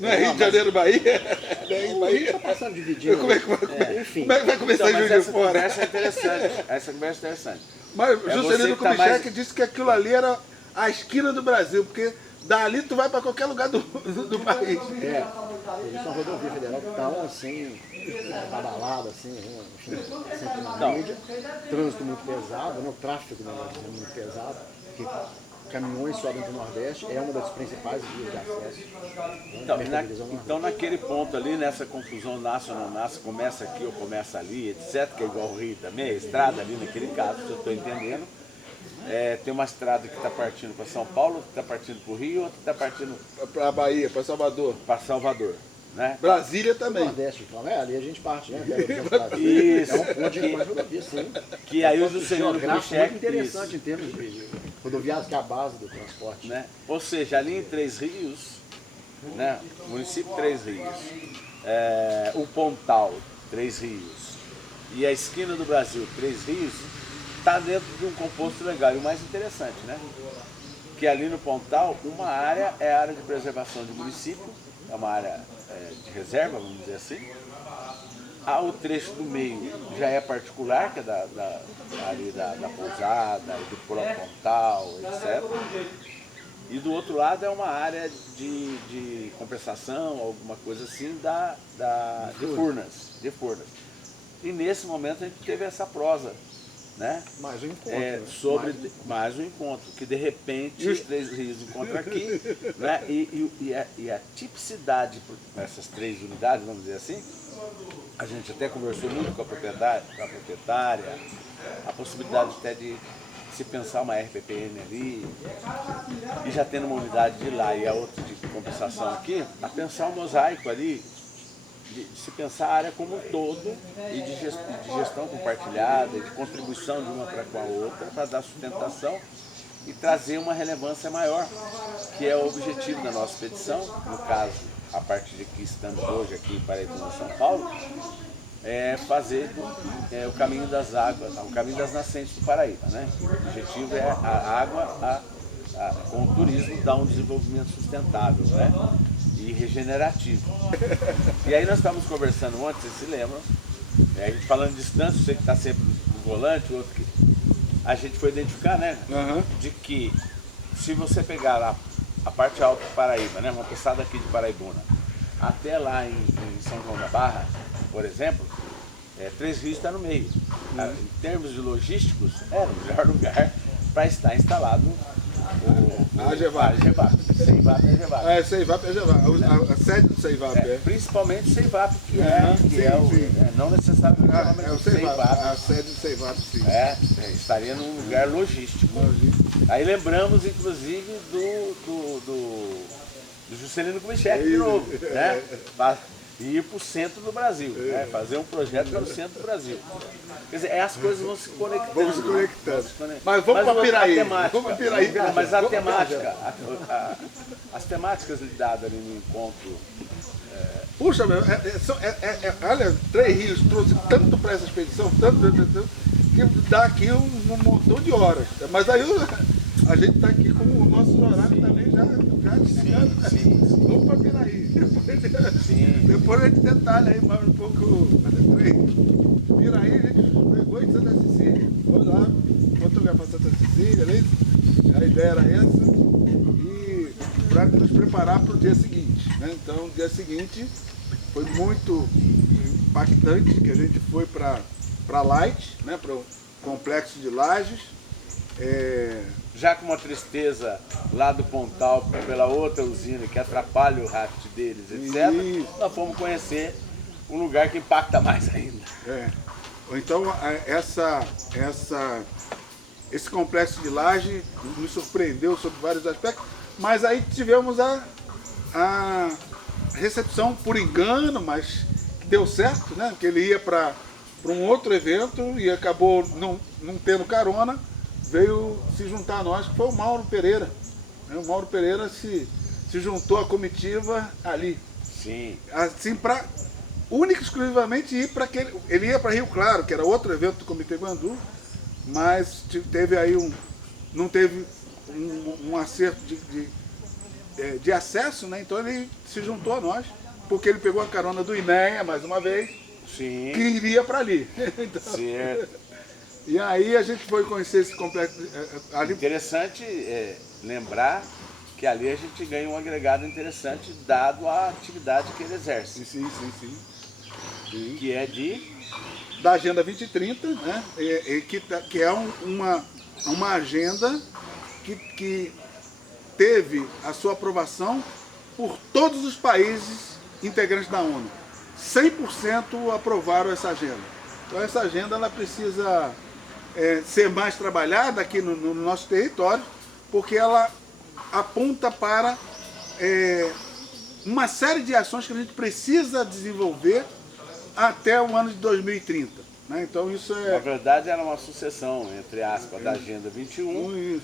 Não é Rio de Janeiro, Bahia? Não é Rio Bahia. Tá passando dividindo. Como é que vai começar então, a Juiz de Fora? Essa conversa é interessante. Mas Juscelino Kubitschek disse que aquilo ali era a esquina do Brasil, porque dali tu vai para qualquer lugar do país. Eles são rodovia federal que estão assim, badalada, assim, enfim, sempre na mídia. Trânsito muito pesado, né? O tráfego, melhor dizendo, muito pesado. Porque caminhões sobem do Nordeste, é uma das principais vias de acesso. Então naquele ponto ali, nessa confusão nasce ou não nasce, começa aqui ou começa ali, etc., que é igual o Rio também, a estrada ali naquele caso, se eu estou entendendo. Tem uma estrada que está partindo para São Paulo, que está partindo para o Rio, outra que está partindo para Bahia, para Salvador. Para Salvador. né? Brasília também. Nordeste, então, ali a gente parte, né? Brasília, Isso. é um ponto de encontro rodovia, sim. Que aí é o um ponto Juscelino geográfico Kubitschek, muito interessante em termos de rodoviários, que é a base do transporte. né? Ou seja, ali em Três Rios, né? Município de Três Rios, o Pontal, Três Rios, e a esquina do Brasil, Três Rios, está dentro de um composto legal. E o mais interessante, né? Que ali no Pontal, uma área é a área de preservação de município, é uma área de reserva, vamos dizer assim. O trecho do meio já é particular, que é ali da pousada, do próprio Pontal, etc. E do outro lado é uma área de compensação, alguma coisa assim, de Furnas. E nesse momento a gente teve essa prosa, né? Mais um encontro. Sobre mais um encontro, que de repente os Três Rios encontram aqui, né? E a tipicidade com essas três unidades, vamos dizer assim, a gente até conversou muito com a proprietária, a possibilidade até de se pensar uma RPPN ali, e já tendo uma unidade de lá e a outra de compensação aqui, a pensar um mosaico ali, de se pensar a área como um todo e de gestão compartilhada, de contribuição de uma para com a outra, para dar sustentação e trazer uma relevância maior, que é o objetivo da nossa expedição, no caso, a partir de que estamos hoje aqui em Paraibuna, São Paulo, é fazer o caminho das águas, o caminho das nascentes do Paraíba, né? O objetivo é a água, com o turismo, dar um desenvolvimento sustentável, né? E regenerativo. E aí nós estávamos conversando ontem, vocês se lembram, a gente falando de distância, você que está sempre no volante, o outro que... A gente foi identificar, né? De que se você pegar lá a parte alta do Paraíba, né? Uma passada aqui de Paraibuna, até lá em São João da Barra, por exemplo, Três Rios está no meio. Em termos de logísticos, era o melhor lugar para estar instalado a AGEVAP. CEIVAP e AGEVAP. CEIVAP e AGEVAP. A sede do CEIVAP. Principalmente o CEIVAP, não necessariamente o nome o CEIVAP. A sede do CEIVAP, sim. Estaria num lugar logístico. Aí lembramos, inclusive, do Juscelino Kubitschek de novo, né? E ir para o centro do Brasil, né? Fazer um projeto para o centro do Brasil. Quer dizer, as coisas vão se conectando. Vamos se conectando. Mas vamos para Piraí. Vamos para Piraí. Mas a temática, as temáticas lidadas ali no encontro. Puxa, meu, olha, Três Rios trouxe tanto para essa expedição, tanto, que dá aqui um montão de horas. Mas aí a gente está aqui com o nosso horário também já desligado. Sim. Vamos para Piraí. Depois a gente detalha aí mais um pouco. Piraí a gente pegou em Santa Cecília. Foi lá, fotografar Santa Cecília, né? A ideia era essa. E para nos preparar para o dia seguinte. Né? Então, o dia seguinte foi muito impactante, que a gente foi para Light, né? Para o complexo de Lages. Já com uma tristeza lá do Pontal pela outra usina que atrapalha o raft deles, etc., nós fomos conhecer um lugar que impacta mais ainda. Então, esse complexo de Laje nos surpreendeu sobre vários aspectos, mas aí tivemos a recepção por engano, mas deu certo, né? Que ele ia para um outro evento e acabou não tendo carona, veio se juntar a nós, que foi o Mauro Pereira. O Mauro Pereira se juntou à comitiva ali. Sim. Assim, para única e exclusivamente ir para aquele. Ele ia para Rio Claro, que era outro evento do Comitê Guandu, mas teve aí não teve um acerto de acesso, né? Então ele se juntou a nós, porque ele pegou a carona do INEA mais uma vez, sim, que iria para ali. Então, certo. E aí a gente foi conhecer esse complexo ali. Interessante lembrar que ali a gente ganha um agregado interessante dado a atividade que ele exerce. Sim. Que é da Agenda 2030, né? Que é uma agenda que teve a sua aprovação por todos os países integrantes da ONU. 100% aprovaram essa agenda. Então essa agenda ela precisa ser mais trabalhada aqui no nosso território, porque ela aponta para uma série de ações que a gente precisa desenvolver até o ano de 2030. Né? Então isso Na é... verdade, era uma sucessão, entre aspas, da Agenda 21,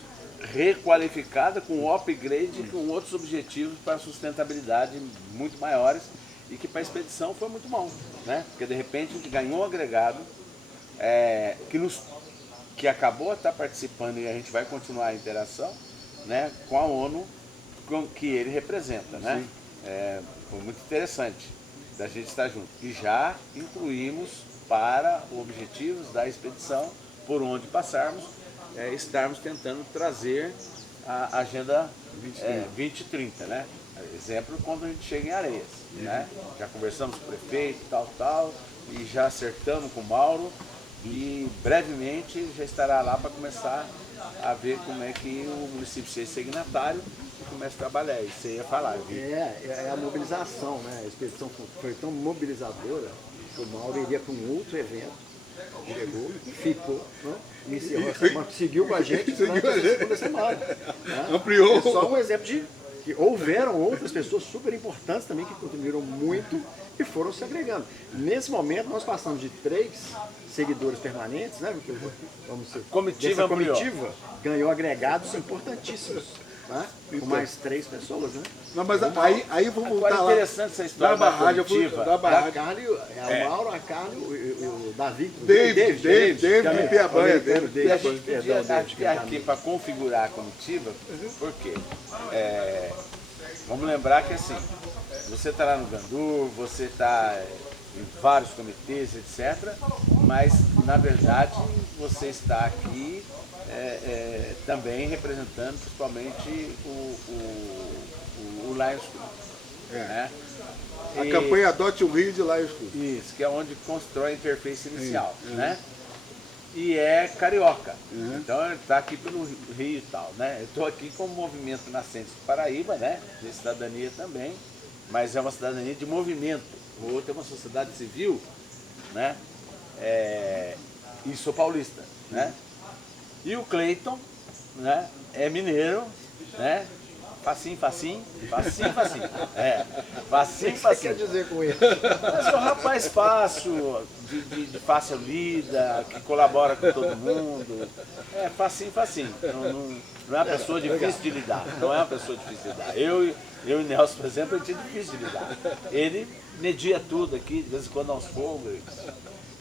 requalificada com upgrade com outros objetivos para sustentabilidade muito maiores e que para a expedição foi muito bom, né? Porque de repente a gente ganhou um agregado que acabou a estar participando e a gente vai continuar a interação, né, com a ONU, que ele representa, né? Foi muito interessante da gente estar junto. E já incluímos para objetivos da expedição, por onde passarmos, estarmos tentando trazer a Agenda 2030, né? Exemplo, quando a gente chega em Areias, né? Já conversamos com o prefeito, tal, e já acertamos com o Mauro, e brevemente já estará lá para começar a ver como é que o município seja signatário e começa a trabalhar. Isso você ia falar, viu? É a mobilização, né? A expedição foi tão mobilizadora que o Mauro iria para um outro evento, chegou, ficou, né? Iniciou a semana, seguiu com a gente durante a segunda semana. Né? Ampliou. É só um exemplo de que houveram outras pessoas super importantes também que contribuíram muito e foram se agregando. Nesse momento nós passamos de 3 seguidores permanentes, né? Vamos ser, Comitiva ganhou agregados importantíssimos, tá? Com mais 3 pessoas, né? Não, mas aí vou voltar Agora, lá. interessante essa história da barragem, comitiva. da A barragem. Carly, o Mauro, a Carly, o Davi, David de Piabanha. E a gente podia aqui para configurar a comitiva, porque vamos lembrar que assim, você está lá no Gandur, você está em vários comitês, etc. Mas, na verdade, você está aqui também representando principalmente o Lions Club. Né? A campanha Adote o Rio de Lions Club. Isso, que é onde constrói a interface inicial, né? E é carioca, então ele está aqui pelo Rio e tal, né? Eu estou aqui com o Movimento Nascentes do Paraíba, né? De cidadania também, mas é uma cidadania de movimento. O outro é uma sociedade civil, né? E sou paulista, né? E o Cleiton, né? É mineiro, né? Facinho. Facinho. O que você quer dizer com isso? Mas é um rapaz fácil, de fácil lida, que colabora com todo mundo. Facinho. Não é uma pessoa difícil de lidar. Eu e Nelson, por exemplo, a gente é difícil de lidar. Ele media tudo aqui, de vez em quando dá uns fogos.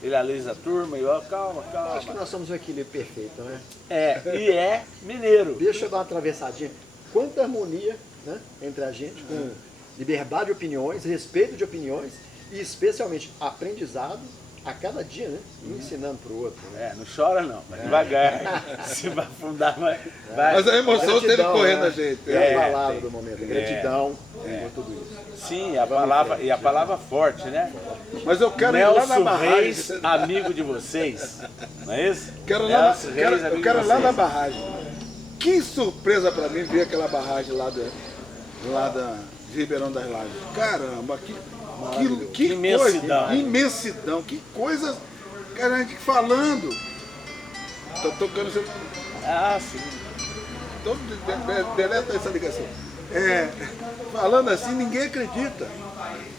Ele alisa a turma e ó, calma. Acho que nós somos um equilíbrio perfeito, né? E é mineiro. Deixa eu dar uma atravessadinha. Quanta harmonia, né, entre a gente, com liberdade de opiniões, respeito de opiniões e especialmente aprendizado a cada dia, né? Ensinando para o outro. Né? Não chora não, mas devagar. Se vai afundar, vai. Mas a emoção teve correndo a gente. É a palavra do momento, gratidão por tudo isso. Sim, a palavra forte, né? Mas eu quero ir lá na Nelson barragem. Reis, amigo de vocês, não é isso? Quero Nelson Reis, eu amigo quero de lá na vocês. barragem. Que surpresa pra mim ver aquela barragem lá de Ribeirão das Lajes. Caramba, que imensidão. Coisa, imensidão, que coisa. Cara, a gente falando. Tô tocando. Sim. Então, deleta essa ligação. Falando assim, ninguém acredita.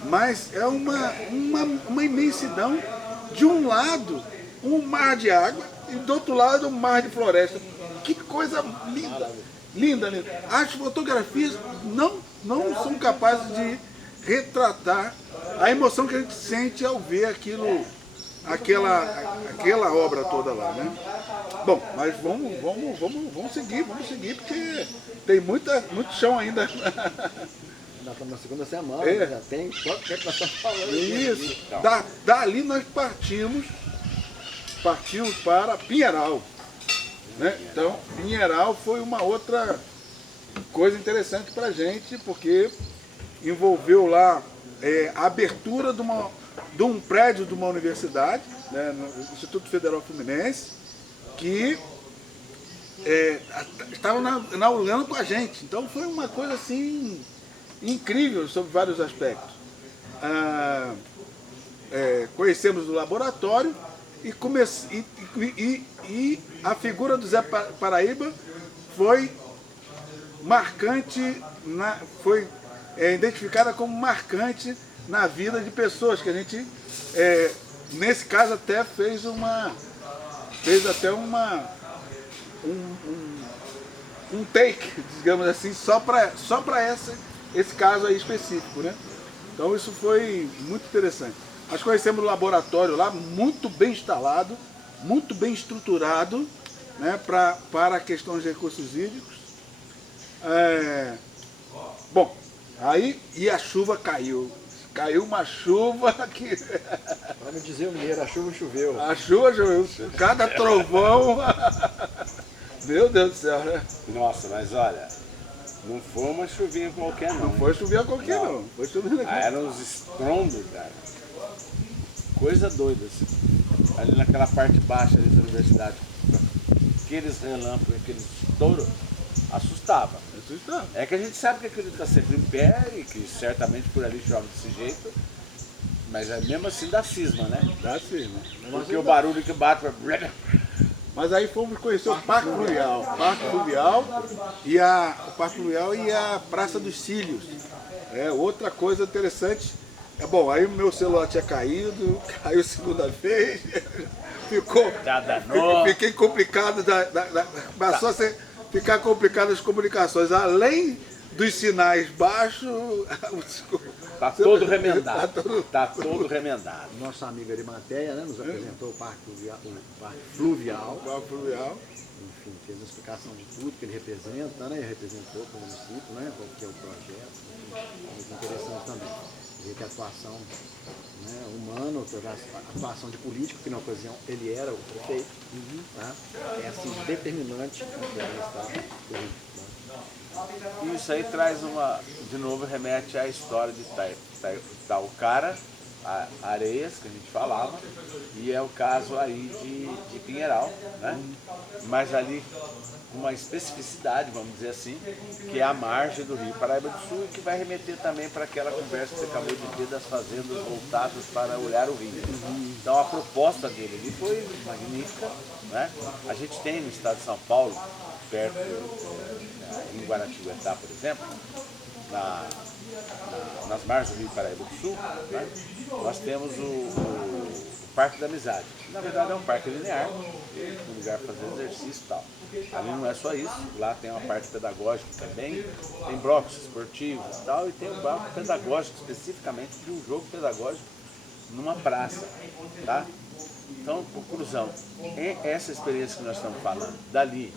Mas é uma imensidão. De um lado, um mar de água, e do outro lado, um mar de floresta. Que coisa linda. Linda. As fotografias não são capazes de retratar a emoção que a gente sente ao ver aquela obra toda lá, né? Bom, mas vamos seguir, porque tem muito chão ainda. Nós estamos na segunda semana, já tem. Só o que nós estamos falando? Isso. Dali nós partimos para Pinheiral. Né? Então, Pinheiral foi uma outra coisa interessante para a gente, porque envolveu lá a abertura de um prédio de uma universidade, né, no Instituto Federal Fluminense, que estava inaugurando com a gente. Então foi uma coisa assim incrível sob vários aspectos. Conhecemos o laboratório e a figura do Zé Paraíba foi marcante, foi identificada como marcante na vida de pessoas, que a gente, nesse caso, até fez até um take, digamos assim, só para esse caso aí específico, né? Então isso foi muito interessante. Nós conhecemos o laboratório lá, muito bem instalado, muito bem estruturado, né, para questões de recursos hídricos. Bom, aí e a chuva caiu. Caiu uma chuva que... Vamos dizer o mineiro, a chuva choveu. A chuva choveu, cada trovão... Meu Deus do céu, né? Nossa, mas olha, não foi uma chuvinha qualquer não. Não foi chover qualquer não. Foi chover Ah, eram uns estrondos, cara. Coisa doida, assim. Ali naquela parte baixa ali da universidade. Aqueles relâmpagos, aqueles estouro, assustava. É que a gente sabe que aquilo está sempre em pé e que certamente por ali chove desse jeito, mas mesmo assim dá cisma, né? Dá cisma. Porque o barulho que bate vai... Mas aí fomos conhecer o Parque Fluvial. O Parque Fluvial e a Praça dos Cílios. Outra coisa interessante. Bom, aí o meu celular tinha caído, caiu segunda vez, fiquei complicado, passou a ficar complicado as comunicações. Além dos sinais baixos... Está todo remendado. Está todo remendado. Nosso amigo Arimateia, né, nos apresentou o Parque Fluvial. O Parque Fluvial. Enfim, fez uma explicação de tudo que ele representa, né? Ele representou para o município, né? Qual que é o projeto. Muito interessante também. Ver que a atuação, né, humana, a atuação de político, que na ocasião ele era o prefeito, tá? É assim, determinante para o estado do Rio. E isso aí traz de novo remete à história de Itaucara, Areias, que a gente falava, e é o caso aí de Pinheiral, né? Mas ali uma especificidade, vamos dizer assim, que é a margem do Rio Paraíba do Sul, e que vai remeter também para aquela conversa que você acabou de ter das fazendas voltadas para olhar o rio. Então a proposta dele ali foi magnífica, né? A gente tem no estado de São Paulo, perto, em Guaratinguetá, por exemplo, nas margens do Rio Paraíba do Sul, né, nós temos o Parque da Amizade. Na verdade é um parque linear, um lugar para fazer exercício e tal. Ali não é só isso, lá tem uma parte pedagógica também, tem blocos esportivos e tal, e tem um bloco pedagógico especificamente de um jogo pedagógico numa praça, tá? Então, conclusão, essa experiência que nós estamos falando, dali,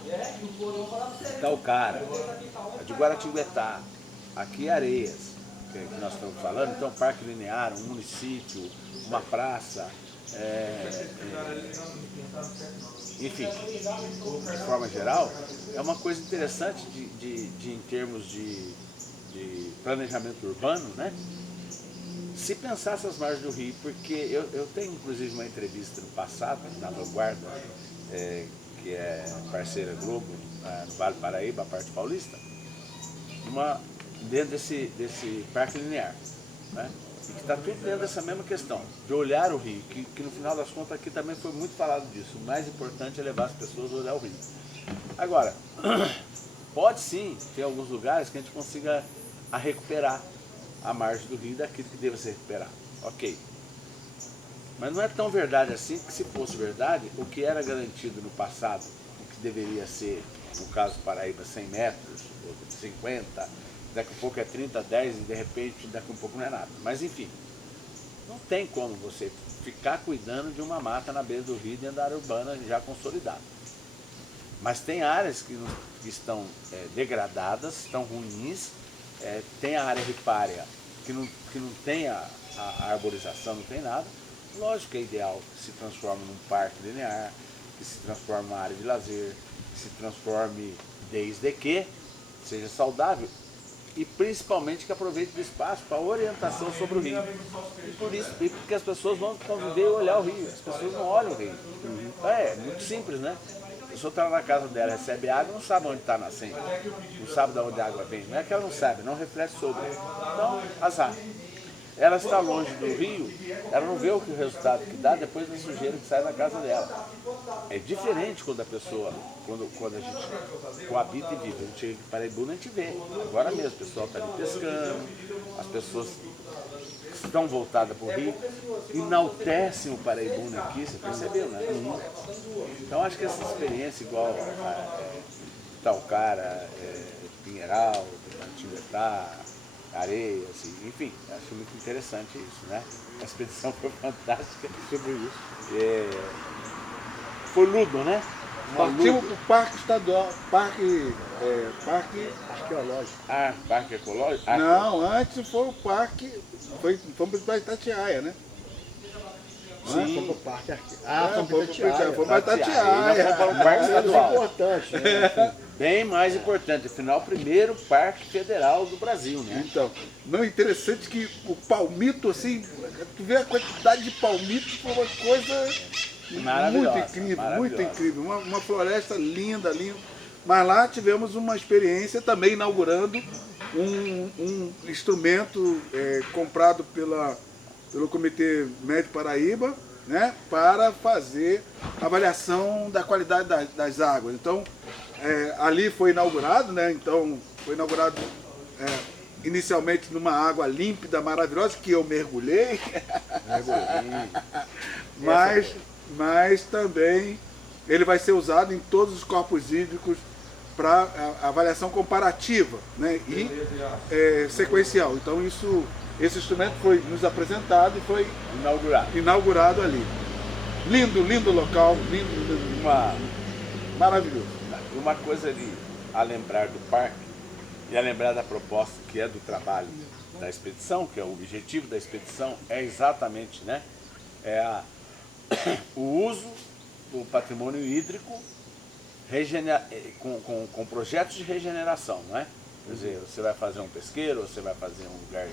de Itaucara, de Guaratinguetá, aqui Areias, que nós estamos falando, então parque linear, um município, uma praça, enfim, de forma geral, é uma coisa interessante em termos de planejamento urbano, né? Se pensar essas margens do rio, porque eu tenho inclusive uma entrevista no passado, na Vanguarda, que é parceira Globo, no Vale Paraíba, a parte paulista, dentro desse parque linear, né? E que está tudo dentro dessa mesma questão, de olhar o rio, que no final das contas aqui também foi muito falado disso. O mais importante é levar as pessoas a olhar o rio. Agora, pode sim ter alguns lugares que a gente consiga recuperar a margem do rio daquilo que deva ser recuperado. Ok. Mas não é tão verdade assim, que se fosse verdade, o que era garantido no passado, o que deveria ser, no caso Paraíba, 100 metros, ou 50, daqui a pouco é 30, 10 e de repente daqui a pouco não é nada. Mas enfim, não tem como você ficar cuidando de uma mata na beira do rio dentro da área urbana já consolidada. Mas tem áreas que estão degradadas, estão ruins, tem a área ripária que não tem a arborização, não tem nada. Lógico que é ideal que se transforme num parque linear, que se transforme numa área de lazer, que se transforme desde que seja saudável e principalmente que aproveite do espaço para orientação sobre o rio. E por isso, porque as pessoas vão conviver e olhar o rio, as pessoas não olham o rio. É muito simples, né? A pessoa está na casa dela, recebe água, não sabe onde está nascendo, não sabe de onde a água vem. Não é que ela não sabe, não reflete sobre. Então, azar. ela está longe do rio, ela não vê o resultado que dá depois da sujeira que sai da casa dela. É diferente quando a pessoa, quando a gente coabita e vive. A gente chega em Paraibuna, a gente vê. Agora mesmo, o pessoal está ali pescando, as pessoas estão voltadas para o rio, enaltecem o Paraibuna aqui, você percebeu, né? Então acho que essa experiência igual Talcara, Pinheiral, Timbetá, Areia, assim, enfim, acho muito interessante isso, né? A expedição foi fantástica. Sobre isso. Foi Ludo, né? Partimos para o Parque Estadual, Parque Arqueológico. Parque Ecológico? Não, antes foi o Parque, fomos para Itatiaia, né? Sim. Fomos pro Parque Fomos para Ainda Itatiaia. foi para o Parque Estadual. Importante, né? Bem mais importante, afinal, o primeiro parque federal do Brasil, né? Então, não, interessante que o palmito, assim, tu vê a quantidade de palmito, foi uma coisa Maravilhosa, muito incrível, muito maravilhosa. incrível. Uma floresta linda, linda. Mas lá tivemos uma experiência também inaugurando um instrumento comprado pelo Comitê Médio Paraíba, né, para fazer avaliação da qualidade das águas. Então, ali foi inaugurado, né? Então, foi inaugurado inicialmente numa água límpida, maravilhosa, que eu mergulhei. Mas também ele vai ser usado em todos os corpos hídricos para avaliação comparativa, né? E sequencial. Então esse instrumento foi nos apresentado e foi inaugurado ali. Lindo local, lindo, maravilhoso. Uma coisa ali a lembrar do parque e a lembrar da proposta que é do trabalho da expedição, que é o objetivo da expedição, é exatamente, né, o uso do patrimônio hídrico com projetos de regeneração, não é? Quer dizer, você vai fazer um pesqueiro, você vai fazer um lugar,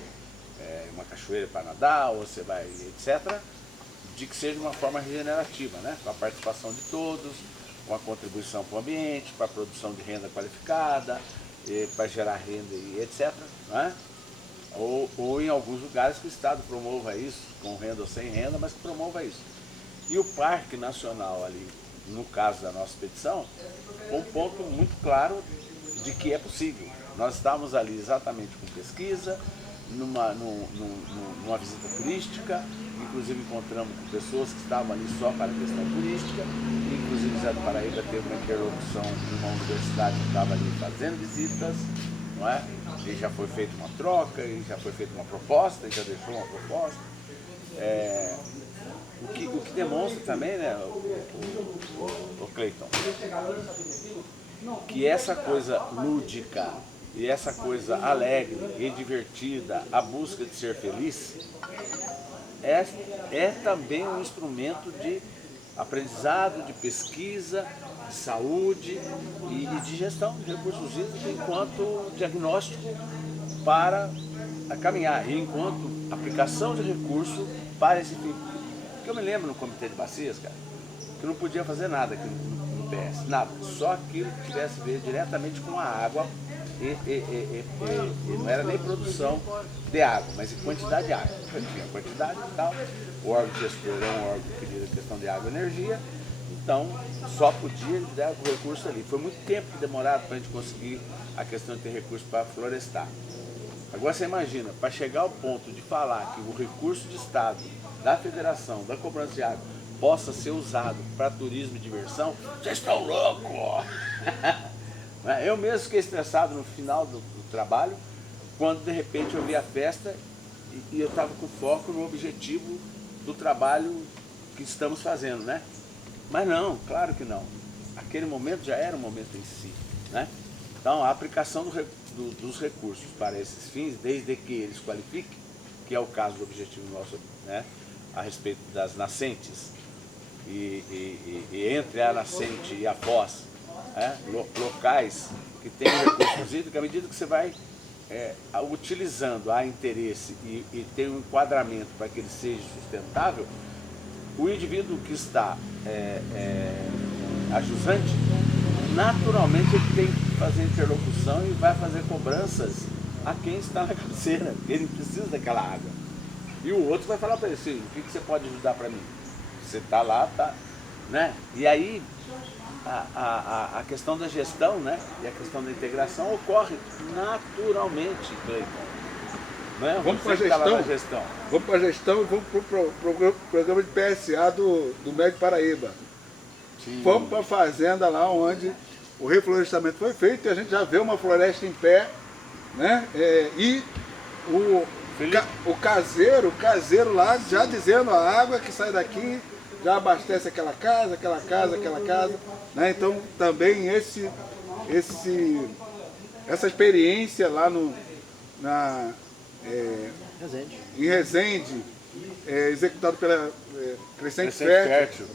uma cachoeira para nadar, ou você vai, etc., de que seja de uma forma regenerativa, né? Com a participação de todos, com a contribuição para o ambiente, para a produção de renda qualificada, para gerar renda e etc., não é? Ou em alguns lugares que o Estado promova isso, com renda ou sem renda, mas que promova isso. E o Parque Nacional ali, no caso da nossa expedição, um ponto muito claro de que é possível. Nós estávamos ali exatamente com pesquisa, numa visita turística, inclusive encontramos com pessoas que estavam ali só para a questão turística, inclusive Zé do Paraíba teve uma interlocução com uma universidade que estava ali fazendo visitas, não é? E já foi feita uma troca, e já foi feita uma proposta, e já deixou uma proposta. O que demonstra também, né, o Cleiton, que essa coisa lúdica e essa coisa alegre e divertida, a busca de ser feliz, é também um instrumento de aprendizado, de pesquisa, de saúde e de gestão de recursos hídricos enquanto diagnóstico para caminhar e enquanto aplicação de recurso para esse fim. Porque eu me lembro no Comitê de Bacias, cara, que eu não podia fazer nada aqui no PS, nada, só aquilo que tivesse a ver diretamente com a água e não era nem produção de água, mas em quantidade de água. Tinha quantidade e tal, o órgão gestor é um órgão que lida a questão de água e energia, então só podia dar o recurso ali. Foi muito tempo demorado para a gente conseguir a questão de ter recurso para florestar. Agora você imagina, para chegar ao ponto de falar que o recurso de Estado, da Federação, da cobrança de água, possa ser usado para turismo e diversão, vocês estão loucos! Eu mesmo fiquei estressado no final do trabalho, quando de repente eu vi a festa e eu estava com foco no objetivo do trabalho que estamos fazendo, né? Mas não, claro que não. Aquele momento já era um momento em si, né? Então a aplicação dos recursos para esses fins, desde que eles qualifiquem, que é o caso do objetivo nosso, né, a respeito das nascentes, e entre a nascente e a foz, locais que têm recursos hídricos, à medida que você vai utilizando a interesse e tem um enquadramento para que ele seja sustentável, o indivíduo que está ajusante, naturalmente ele tem que fazer interlocução e vai fazer cobranças a quem está na cabeceira, ele precisa daquela água. E o outro vai falar para ele assim, o que você pode ajudar para mim? Você está lá, tá, né? E aí a questão da gestão, né? E a questão da integração ocorre naturalmente, Cleiton. Né? Vamos para a Você que tá lá gestão? na gestão. Vamos para a gestão e vamos para o programa de PSA do MEC Paraíba. Sim. Vamos para a fazenda lá onde o reflorestamento foi feito e a gente já vê uma floresta em pé, né? E o caseiro lá já dizendo a água que sai daqui já abastece aquela casa, né? Então também essa experiência lá em Resende, executado pela Crescente Fértil,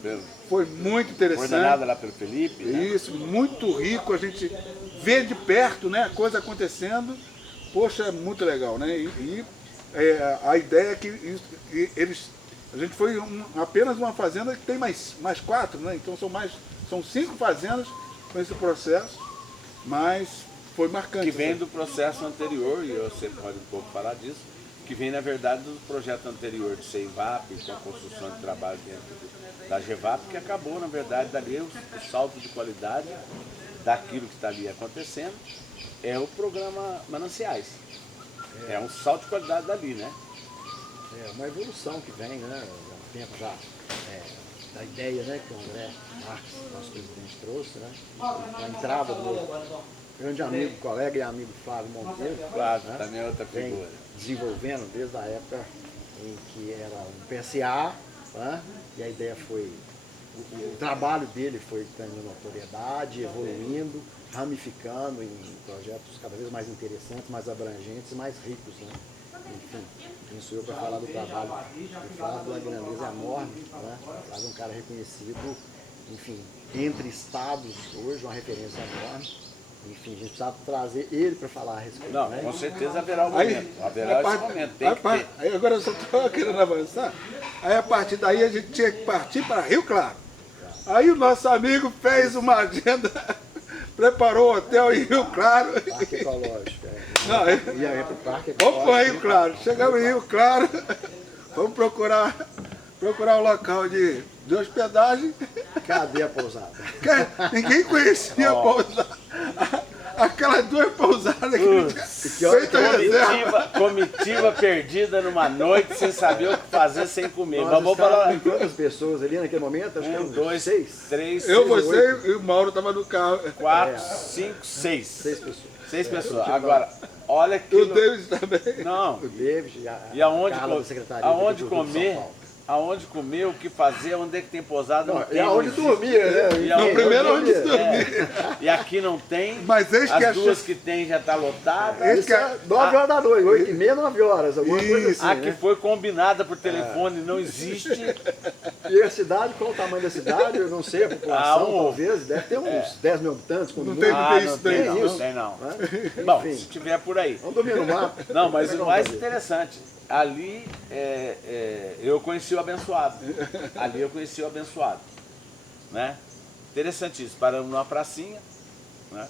foi muito interessante. Coordenada lá pelo Felipe. Né? Isso, muito rico, a gente vê de perto, né, a coisa acontecendo. Poxa, é muito legal, né? A ideia é que a gente foi apenas uma fazenda que tem mais 4, né? Então são 5 fazendas com esse processo, mas foi marcante. Que vem do processo anterior, e você pode um pouco falar disso, que vem na verdade do projeto anterior de CEIVAP, com a construção de trabalho dentro da GEVAP, que acabou na verdade dali o salto de qualidade daquilo que está ali acontecendo, é o programa Mananciais. É um salto de qualidade dali, né? É uma evolução que vem, né? Há um tempo já, da ideia, né, que o André Marques, nosso presidente, trouxe, né? A entrada do meu grande amigo, colega e amigo Flávio Monteiro. Flávio, né? também é outra figura. Desenvolvendo desde a época em que era um PSA, né? E a ideia foi, o trabalho dele foi ganhando notoriedade, evoluindo, ramificando em projetos cada vez mais interessantes, mais abrangentes e mais ricos, né? Enfim, quem sou eu para falar do trabalho do Flávio, da grandeza enorme, né? O Flávio é um cara reconhecido, enfim, entre estados hoje, uma referência enorme. Enfim, a gente precisava trazer ele para falar a respeito. Não, né? com certeza haverá o momento. Haverá esse momento. Tem que ter. Aí agora eu só estou querendo avançar. Aí a partir daí a gente tinha que partir para Rio Claro. Aí o nosso amigo fez uma agenda, preparou o hotel em Rio Claro. Parque Ecológico. Não, Ia para o Parque Ecológico. vamos para Rio Claro. Chegamos em Rio Claro, vamos procurar o local de hospedagem. Cadê a pousada? Ninguém conhecia a pousada. Aquelas 2 pousadas que feita reserva. Comitiva perdida numa noite sem saber o que fazer, sem comer. Nós Vamos estávamos falar. com quantas pessoas ali naquele momento? Acho que eram 2, 6. 3, Eu, 6, você e o Mauro estavam no carro. 4, 5, 6. 6 pessoas. 6 pessoas. Agora, olha que. O David também. Não. O David E aonde, Carla, da Secretaria aonde da Prefeitura de comer, São Paulo. aonde comer, o que fazer, onde é que tem pousada, não tem. E aonde não existe. dormia, né? E Não, aonde primeiro onde dormia. dormir. E aqui não tem. Mas eis que as a duas chance- que tem já está lotada. Esse que é 9 horas da noite, 8h30, 9 horas, alguma coisa Isso. assim, A que né? foi combinada por telefone não existe. E a cidade, qual o tamanho da cidade? Eu não sei, a população talvez, deve ter uns 10 mil habitantes. Quando Não tem muito. não tem não isso tem daí, não, não. não tem não. Né? Bom, Enfim, se tiver por aí. vamos dormir no mato. Não, mas Como é o que mais vamos fazer? interessante, ali eu conheci o abençoado. Ali eu conheci o abençoado. Né? Interessantíssimo. Paramos numa pracinha, né?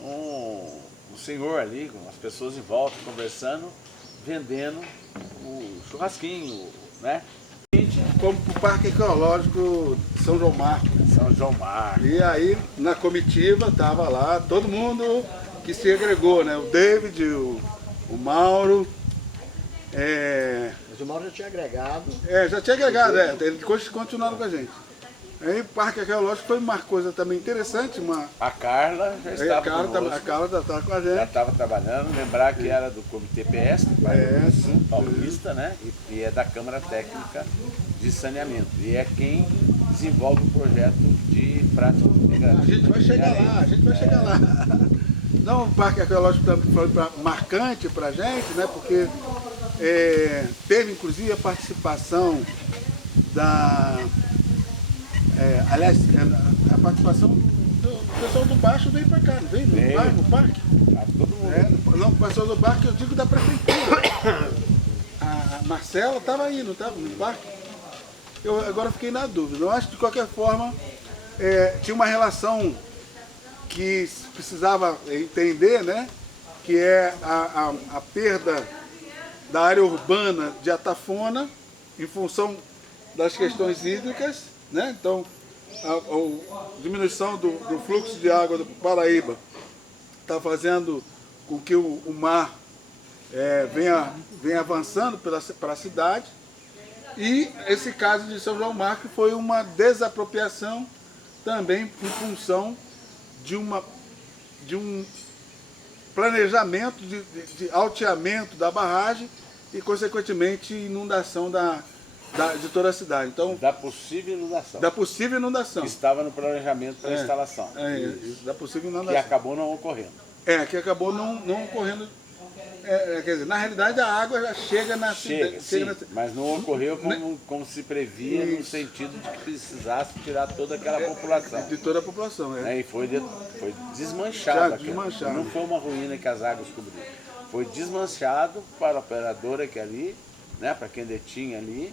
Um senhor ali, com as pessoas em volta, conversando, vendendo o churrasquinho, né? Fomos para o Parque Ecológico de São João Marcos. São João Marcos. E aí, na comitiva, estava lá todo mundo que se agregou, né? O David, o Mauro. Mas o Mauro já tinha agregado. Já tinha agregado, ele continuando com a gente. Aí o Parque Arqueológico foi uma coisa também interessante. A Carla já estava conosco. A Carla já estava com a Já gente. estava trabalhando, lembrar que era do Comitê PS, paulista, né? E é da Câmara Técnica de Saneamento. E é quem desenvolve o projeto de prática integrativa. A gente vai chegar lá, Não, o Parque Arqueológico foi marcante para a gente, né? Porque teve inclusive a participação aliás, a participação do pessoal do baixo veio para cá, não veio? No parque? Todo mundo. Não, o pessoal do parque, eu digo da prefeitura. A Marcela estava aí, não estava no parque? Eu agora fiquei na dúvida. Eu acho que de qualquer forma tinha uma relação que precisava entender, né? Que é a perda da área urbana de Atafona, em função das questões hídricas, né? Então, a diminuição do fluxo de água do Paraíba está fazendo com que o mar venha avançando para a cidade. E esse caso de São João Mar, que foi uma desapropriação também em função de um planejamento de alteamento da barragem e, consequentemente, inundação de toda a cidade. Então, Da possível inundação. da possível inundação. Que estava no planejamento para a instalação. Isso, da possível Que inundação. acabou não ocorrendo. Que acabou não ocorrendo. Quer dizer, na realidade a água já chega na cidade. Sim, mas não ocorreu como se previa, no sentido de que precisasse tirar toda aquela população. De toda a população, E foi desmanchado. Já desmanchado. Não foi uma ruína que as águas cobriram. Foi desmanchado para a operadora que ali, né, para quem detinha ali.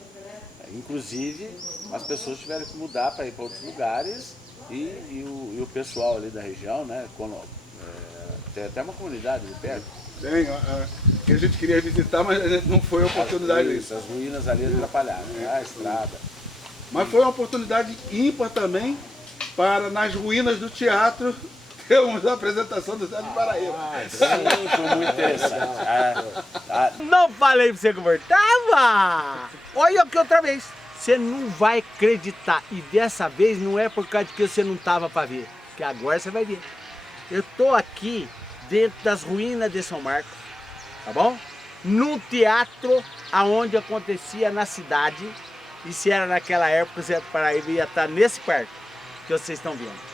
Inclusive, as pessoas tiveram que mudar para ir para outros lugares e o pessoal ali da região, né, tem até uma comunidade ali perto. Tem, que a gente queria visitar, mas a gente não foi a oportunidade disso. As ruínas ali atrapalharam, a estrada. Mas foi uma oportunidade ímpar também para, nas ruínas do teatro, termos a apresentação do Teatro Paraíba. Sim, foi muito interessante. Não falei pra você que voltava! Olha aqui outra vez. Você não vai acreditar. E dessa vez não é por causa de que você não tava para ver. Que agora você vai ver. Eu tô aqui dentro das ruínas de São Marcos, tá bom? Num teatro aonde acontecia na cidade. E se era naquela época, o Zé do Paraíba ia estar nesse parque que vocês estão vendo.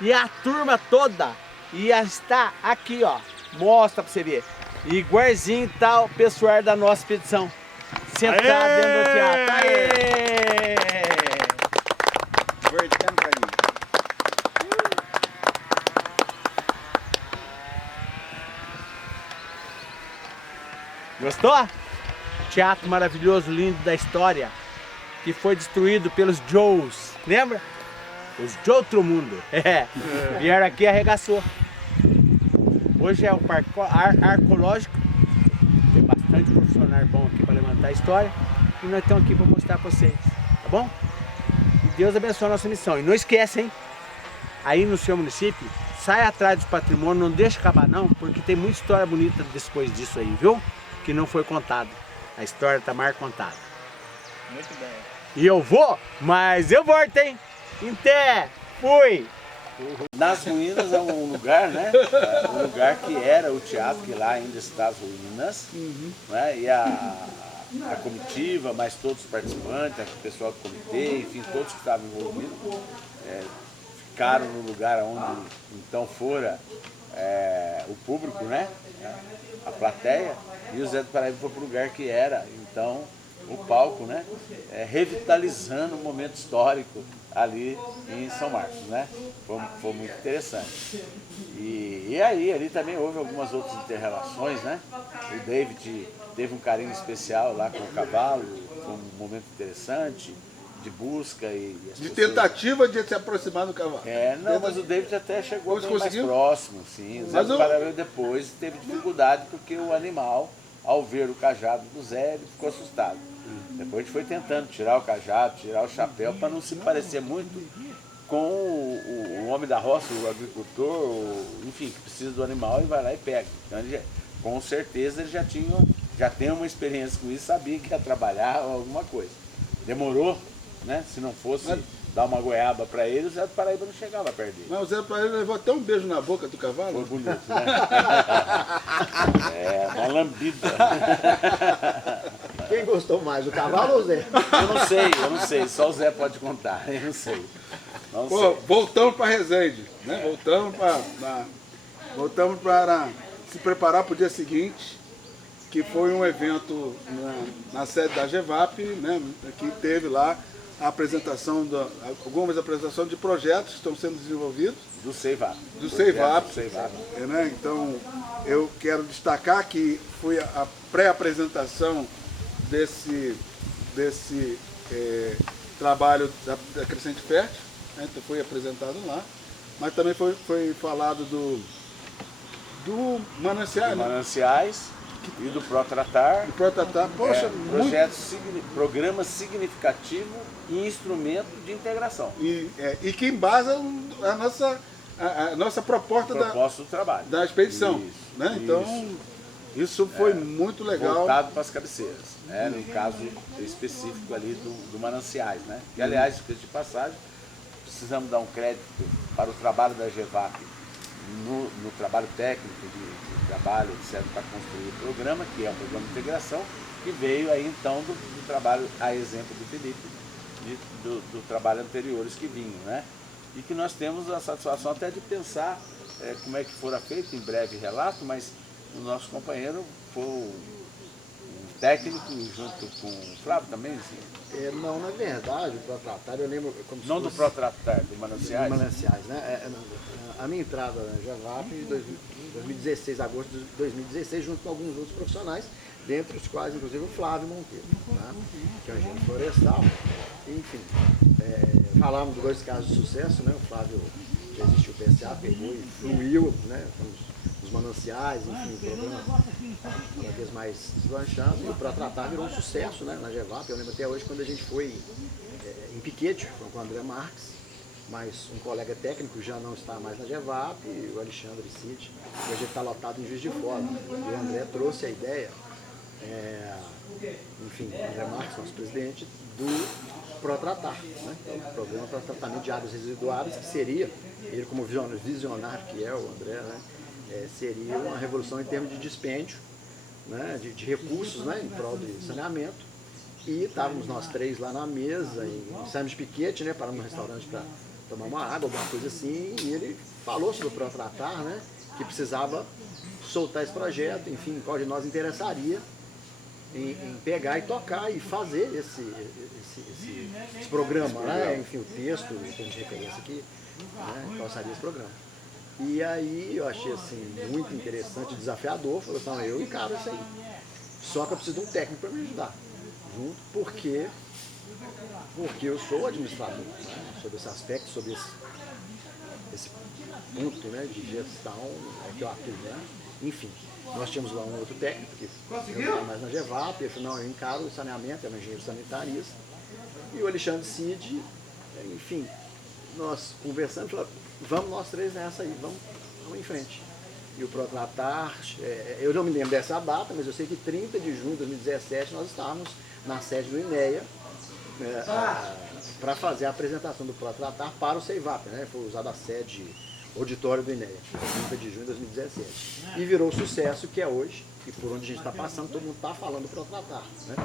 E a turma toda ia estar aqui, ó. Mostra pra você ver. Igualzinho tá o pessoal da nossa expedição. Sentado dentro do teatro. Aê! Voltando pra mim. Gostou? Teatro maravilhoso, lindo da história, que foi destruído pelos Joes. Lembra? Os de outro mundo. Vieram aqui e arregaçou. Hoje é o parque arqueológico. Tem bastante profissional bom aqui para levantar a história. E nós estamos aqui para mostrar para vocês. Tá bom? E Deus abençoe a nossa missão. E não esquece, hein? Aí no seu município, sai atrás do patrimônio, não deixa acabar não, porque tem muita história bonita depois disso aí, viu? Que não foi contada. A história está mais contada. Muito bem. E eu vou, mas eu volto, hein? Até! Fui! Nas ruínas é um lugar, né? Um lugar que era o teatro, que lá ainda está as ruínas. Né? E a comitiva, mais todos os participantes, o pessoal do comitê, enfim, todos que estavam envolvidos, ficaram no lugar onde então fora o público, né? A plateia, e o Zé do Paraíba foi para o lugar que era, então, o palco, né? Revitalizando o momento histórico ali em São Marcos, né? Foi muito interessante. E aí, ali também houve algumas outras inter-relações, né? O David teve um carinho especial lá com o cavalo, foi um momento interessante de busca e as De pessoas... tentativa de se aproximar do cavalo. Não, mas o David até chegou Mas bem mais conseguiu? próximo, sim. O Zé Mas do Paraíba depois teve dificuldade porque o animal, ao ver o cajado do Zé, ele ficou assustado. Depois a gente foi tentando tirar o cajado, tirar o chapéu, para não se parecer muito com o homem da roça, o agricultor, enfim, que precisa do animal e vai lá e pega. Então, com certeza, ele já tem uma experiência com isso, sabia que ia trabalhar ou alguma coisa. Demorou, né? Se não fosse dar uma goiaba para ele, o Zé do Paraíba não chegava perto dele. Mas o Zé do Paraíba levou até um beijo na boca do cavalo. Foi bonito, né? Uma lambida. Quem gostou mais, o cavalo ou o Zé? Eu não sei, só o Zé pode contar, eu não sei. Não Pô, sei. voltamos para Resende, né? Voltamos para se preparar para o dia seguinte, que foi um evento na sede da GEVAP, né? Que teve lá a apresentação, algumas apresentações de projetos que estão sendo desenvolvidos. Do CEIVAP. Do CEIVAP. Né? Então, eu quero destacar que foi a pré-apresentação desse trabalho da Crescente Fértil, né? Então foi apresentado lá, mas também foi falado do Mananciais, né? Mananciais. E do ProTratar, O ProTratar, poxa, muito. programa significativo e instrumento de integração. E que embasa a nossa proposta Proposta do trabalho. da expedição. Isso, Né? Então, isso foi muito legal. Voltado para as cabeceiras, né? No caso específico ali do Mananciais, né? E aliás, de passagem, precisamos dar um crédito para o trabalho da GEVAP no trabalho técnico de trabalho, etc., para construir o programa, que é o programa de integração, que veio aí então do trabalho, a exemplo do Felipe, do trabalho anteriores que vinham, né? E que nós temos a satisfação até de pensar como é que fora feito, em breve relato, mas o nosso companheiro foi um técnico junto com o Flávio também, assim. Não, na verdade, o ProTratar, eu lembro como se Não do fosse- ProTratar, do Mananciais. Mananciais, né? A minha entrada na GEVAP em 2016, agosto de 2016, junto com alguns outros profissionais, dentre os quais, inclusive, o Flávio Monteiro, né? Que é um engenheiro florestal. Enfim, falamos de 2 casos de sucesso, né? O Flávio já existiu o PSA, pegou e fluiu, né? Os mananciais, enfim, o programa cada vez mais deslanchando. E o ProTratar virou um sucesso, né? Na GEVAP. Eu lembro até hoje quando a gente foi em Piquete, foi com o André Marques, mas um colega técnico já não está mais na GEVAP, e o Alexandre Cid, hoje ele está lotado em Juiz de Fora. E o André trouxe a ideia, enfim, o André Marques, nosso presidente, do ProTratar, né? Então, o programa para tratamento de águas residuárias, que seria, ele como visionário que é o André, né? Seria uma revolução em termos de dispêndio, né? de recursos, né? Em prol de saneamento. E estávamos nós 3 lá na mesa, saímos de Piquete, né? Paramos no restaurante para tomar uma água, alguma coisa assim, e ele falou sobre o ProTratar, né? Que precisava soltar esse projeto, enfim, qual de nós interessaria em pegar e tocar e fazer esse programa, né? Enfim, o texto, o que a gente referência aqui, né? Qual seria esse programa. E aí eu achei assim, muito interessante, desafiador, falei assim, eu encaro isso aí. Só que eu preciso de um técnico para me ajudar, junto, porque eu sou administrador, né? Sobre esse aspecto, sobre esse ponto, né, de gestão que eu atuo, né? Enfim, nós tínhamos lá um outro técnico que não está mais na GEVAP, ele falou, não, eu encaro o saneamento, é um engenheiro sanitarista, e o Alexandre Cid, enfim, nós conversando, falamos, vamos nós 3 nessa aí, vamos em frente. E o ProTratar, eu não me lembro dessa data, mas eu sei que 30 de junho de 2017 nós estávamos na sede do INEA para fazer a apresentação do ProTratar para o CEIVAP, né? Foi usada a sede auditório do INEA, 30 de junho de 2017. E virou o sucesso que é hoje, e por onde a gente está passando, todo mundo está falando do ProTratar, né?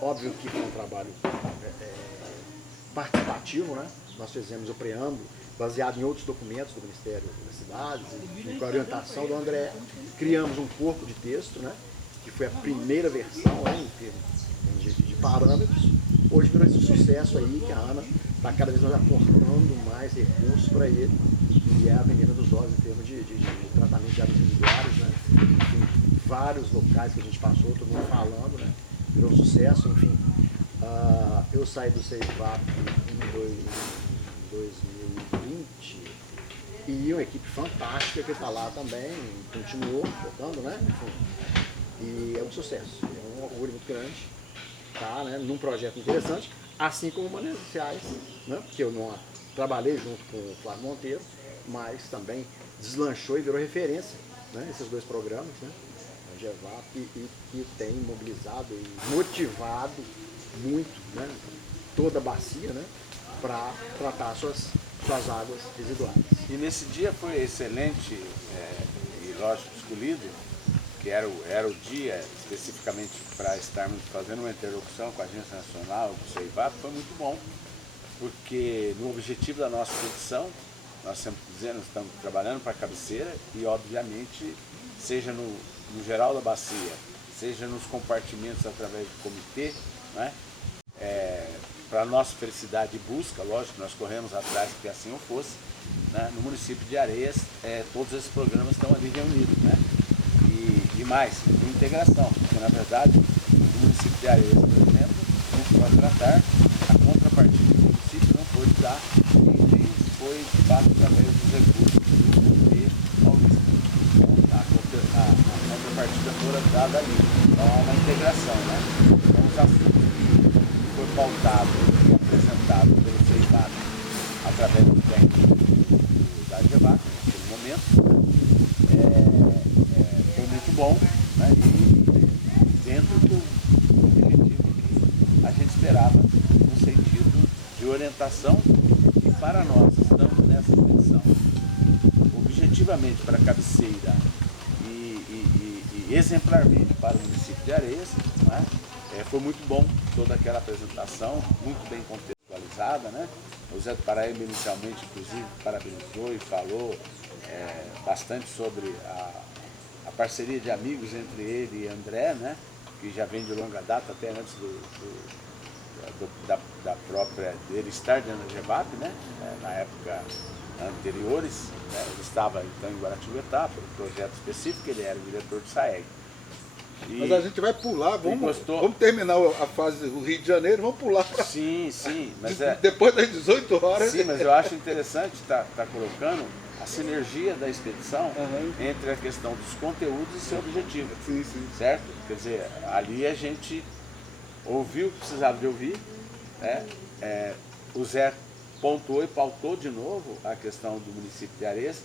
Óbvio que foi um trabalho participativo, né? Nós fizemos o preâmbulo, baseado em outros documentos do Ministério das Cidades, com a orientação do André. Criamos um corpo de texto, né? Que foi a primeira versão, né? Em termos de parâmetros. Hoje virou esse sucesso aí, que a Ana está cada vez mais aportando mais recursos para ele, e é a menina dos olhos em termos de tratamento de águas residuárias, né? Enfim, vários locais que a gente passou, todo mundo falando, né? Virou um sucesso, enfim. Eu saí do CEIVAP em 2020 e uma equipe fantástica que está lá também, continuou tocando, né? Enfim, e é um sucesso, é um orgulho muito grande, tá, né? Num projeto interessante, assim como o Mananciais, né? Que eu não trabalhei junto com o Flávio Monteiro, mas também deslanchou e virou referência, né? Esses 2 programas, né? A GEVAP, e que tem mobilizado e motivado muito, né? Toda a bacia, né? Para tratar suas águas residuais. E nesse dia foi excelente e lógico escolhido, que era o dia especificamente para estarmos fazendo uma interlocução com a Agência Nacional do CEIVAP, foi muito bom, porque no objetivo da nossa expedição, nós sempre dizendo, estamos trabalhando para a cabeceira e obviamente, seja no geral da bacia, seja nos compartimentos através do comitê, né? Para a nossa felicidade e busca, lógico, nós corremos atrás que assim o fosse, né? No município de Areias, todos esses programas estão ali reunidos, né? E mais, com integração, porque na verdade, no município de Areias, por exemplo, no ProTratar, a contrapartida do município não foi de dar, e foi de fato através dos recursos do comitê paulista. Então, a contrapartida fora dada ali. na integração, né? Então, os assuntos que foi pautado e apresentado pelo CEIPAD através do técnico da GEVAP, naquele momento, foi muito bom, né? E dentro do objetivo que a gente esperava, no sentido de orientação, e para nós estamos nessa expedição objetivamente para a cabeceira e exemplarmente para o município de Areias, né? Foi muito bom toda aquela apresentação, muito bem contextualizada, né? O Zé do Paraíba inicialmente, inclusive, parabenizou e falou bastante sobre a parceria de amigos entre ele e André, né? Que já vem de longa data, até antes da própria dele estar dentro da GEVAP, né? Na época anteriores, né? Ele estava então em Guaratinguetá, por um projeto específico, ele era o diretor do SAEG. Mas a gente vai pular, vamos terminar a fase do Rio de Janeiro, vamos pular para... Sim, mas depois das 18 horas. Sim, mas eu acho interessante estar colocando a sinergia da expedição entre a questão dos conteúdos e seu objetivo. Sim. Certo? Quer dizer, ali a gente ouviu o que precisava de ouvir, né? O Zé pontuou e pautou de novo a questão do município de Areias,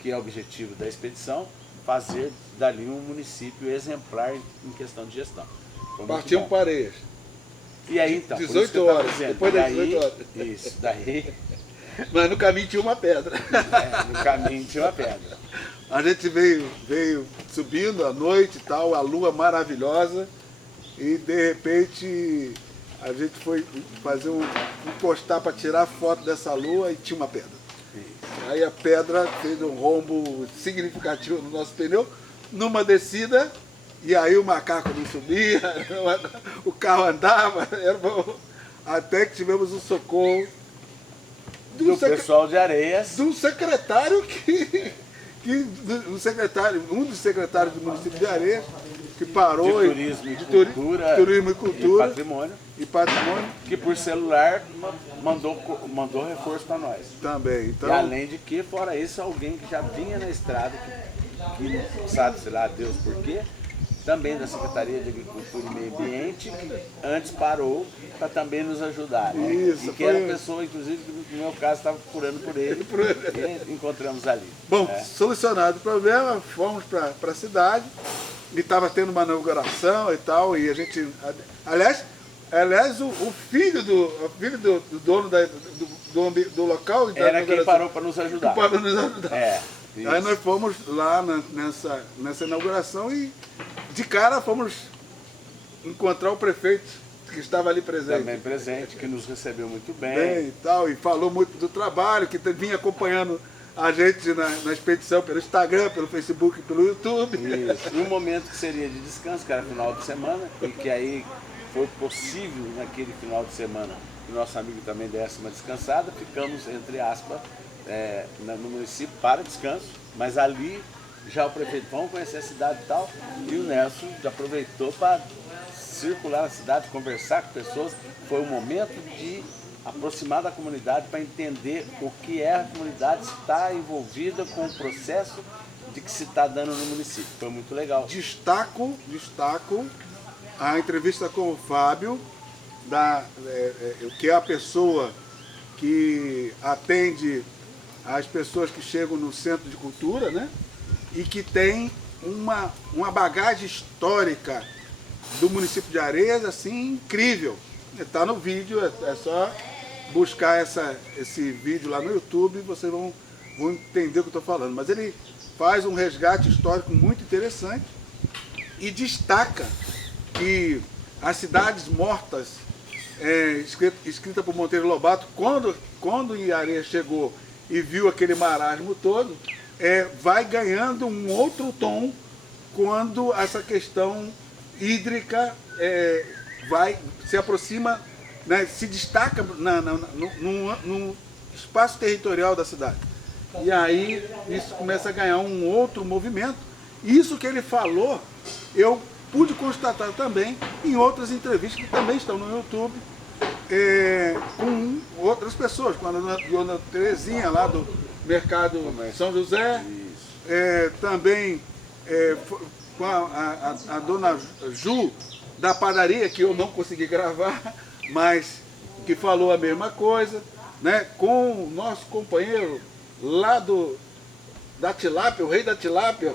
que é o objetivo da expedição, fazer dali um município exemplar em questão de gestão. Partimos para Areias. E aí então, 18 horas, depois das 18 horas. Isso, daí... Mas no caminho tinha uma pedra. No caminho tinha uma pedra. A gente veio subindo à noite e tal, a lua maravilhosa, e de repente a gente foi fazer encostar para tirar foto dessa lua e tinha uma pedra. Aí a pedra fez um rombo significativo no nosso pneu, numa descida, e aí o macaco não subia, o carro andava, até que tivemos o socorro do pessoal de Areias. Do secretário um dos secretários do município de Areias, que parou de turismo e cultura, e patrimônio, que por celular mandou reforço para nós. Também. Então... E além de que, fora isso, alguém que já vinha na estrada, que sabe, sei lá, Deus por quê, também da Secretaria de Agricultura e Meio Ambiente, que antes parou para também nos ajudar. Né? Isso, e que era uma pessoa, inclusive, que no meu caso estava procurando por ele, e encontramos ali. Bom, solucionado o problema, fomos para a cidade, e estava tendo uma inauguração e tal, e a gente... Aliás o filho do dono do local... Era quem parou para nos ajudar. Aí nós fomos lá nessa inauguração e de cara fomos encontrar o prefeito que estava ali presente. Também presente, que nos recebeu muito bem. E tal, e falou muito do trabalho, que vinha acompanhando a gente na expedição pelo Instagram, pelo Facebook, pelo YouTube. Isso. E um momento que seria de descanso, que era final de semana, e que aí foi possível naquele final de semana que o nosso amigo também desse uma descansada, ficamos, entre aspas, no município para descanso, mas ali já o prefeito, vamos conhecer a cidade e tal, e o Nelson aproveitou para circular na cidade, conversar com pessoas. Foi um momento de aproximar da comunidade para entender o que é a comunidade estar envolvida com o processo de que se está dando no município. Foi muito legal. Destaco a entrevista com o Fábio, que é a pessoa que atende as pessoas que chegam no Centro de Cultura, né? E que tem uma bagagem histórica do município de Areias, assim, incrível. Está no vídeo, é só buscar esse vídeo lá no YouTube e vocês vão entender o que eu estou falando. Mas ele faz um resgate histórico muito interessante e destaca que as cidades mortas, escrita por Monteiro Lobato, quando em Areias chegou e viu aquele marasmo todo, vai ganhando um outro tom quando essa questão hídrica se aproxima, né, se destaca no espaço territorial da cidade. E aí isso começa a ganhar um outro movimento. Isso que ele falou, eu pude constatar também em outras entrevistas que também estão no YouTube, com outras pessoas, com a dona Terezinha lá do Mercado São José, também com a dona Ju da padaria, que eu não consegui gravar, mas que falou a mesma coisa, né? Com o nosso companheiro lá da tilápia, o rei da tilápia,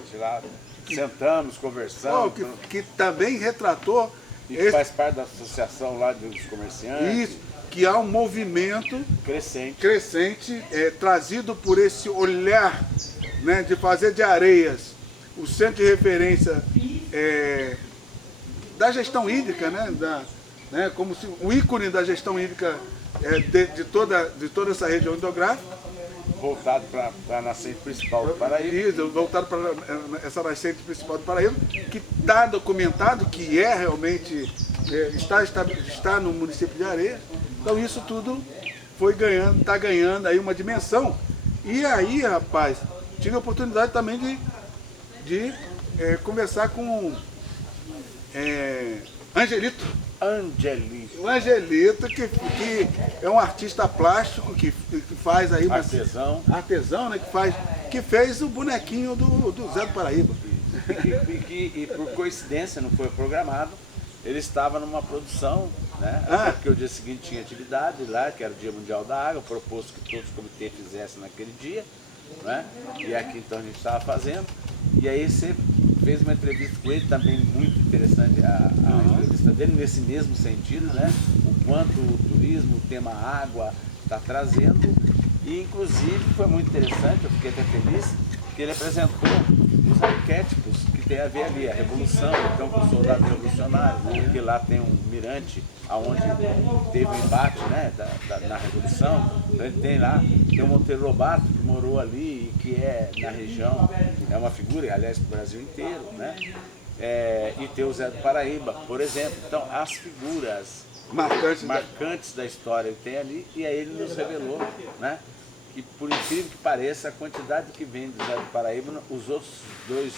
Sentamos, conversamos. que também retratou E que faz parte da associação lá dos comerciantes. isso, que há um movimento crescente trazido por esse olhar, né, de fazer de Areias o centro de referência da gestão hídrica, né, como se o ícone da gestão hídrica de toda essa região hidrográfica. Voltado para a nascente principal do Paraíba. Isso, voltado para essa nascente principal do Paraíba, que está documentado, que realmente está no município de Areias. Então isso tudo está ganhando aí uma dimensão. E aí, rapaz, tive a oportunidade também de conversar com Angelito. O Angelito, que é um artista plástico, que faz aí artesão, né, que fez o bonequinho do Zé do Paraíba. E por coincidência, não foi programado, ele estava numa produção, né? Porque o dia seguinte tinha atividade lá, que era o Dia Mundial da Água, proposto que todos os comitês fizessem naquele dia, né? E aqui então a gente estava fazendo. E aí você fez uma entrevista com ele também muito interessante, a entrevista dele nesse mesmo sentido, né? O quanto o turismo, o tema água está trazendo. E inclusive foi muito interessante, eu fiquei até feliz, que ele apresentou os arquétipos que tem a ver ali, a revolução, então com o soldado revolucionário, né? Porque lá tem um mirante onde teve um embate, né, na Revolução. Então ele tem o Monteiro Lobato, que morou ali e que é na região, é uma figura, aliás, para o Brasil inteiro, né? E tem o Zé do Paraíba, por exemplo. Então as figuras marcantes da história ele tem ali, e aí ele nos revelou, né, que por incrível que pareça, a quantidade que vem do Zé do Paraíba, os outros dois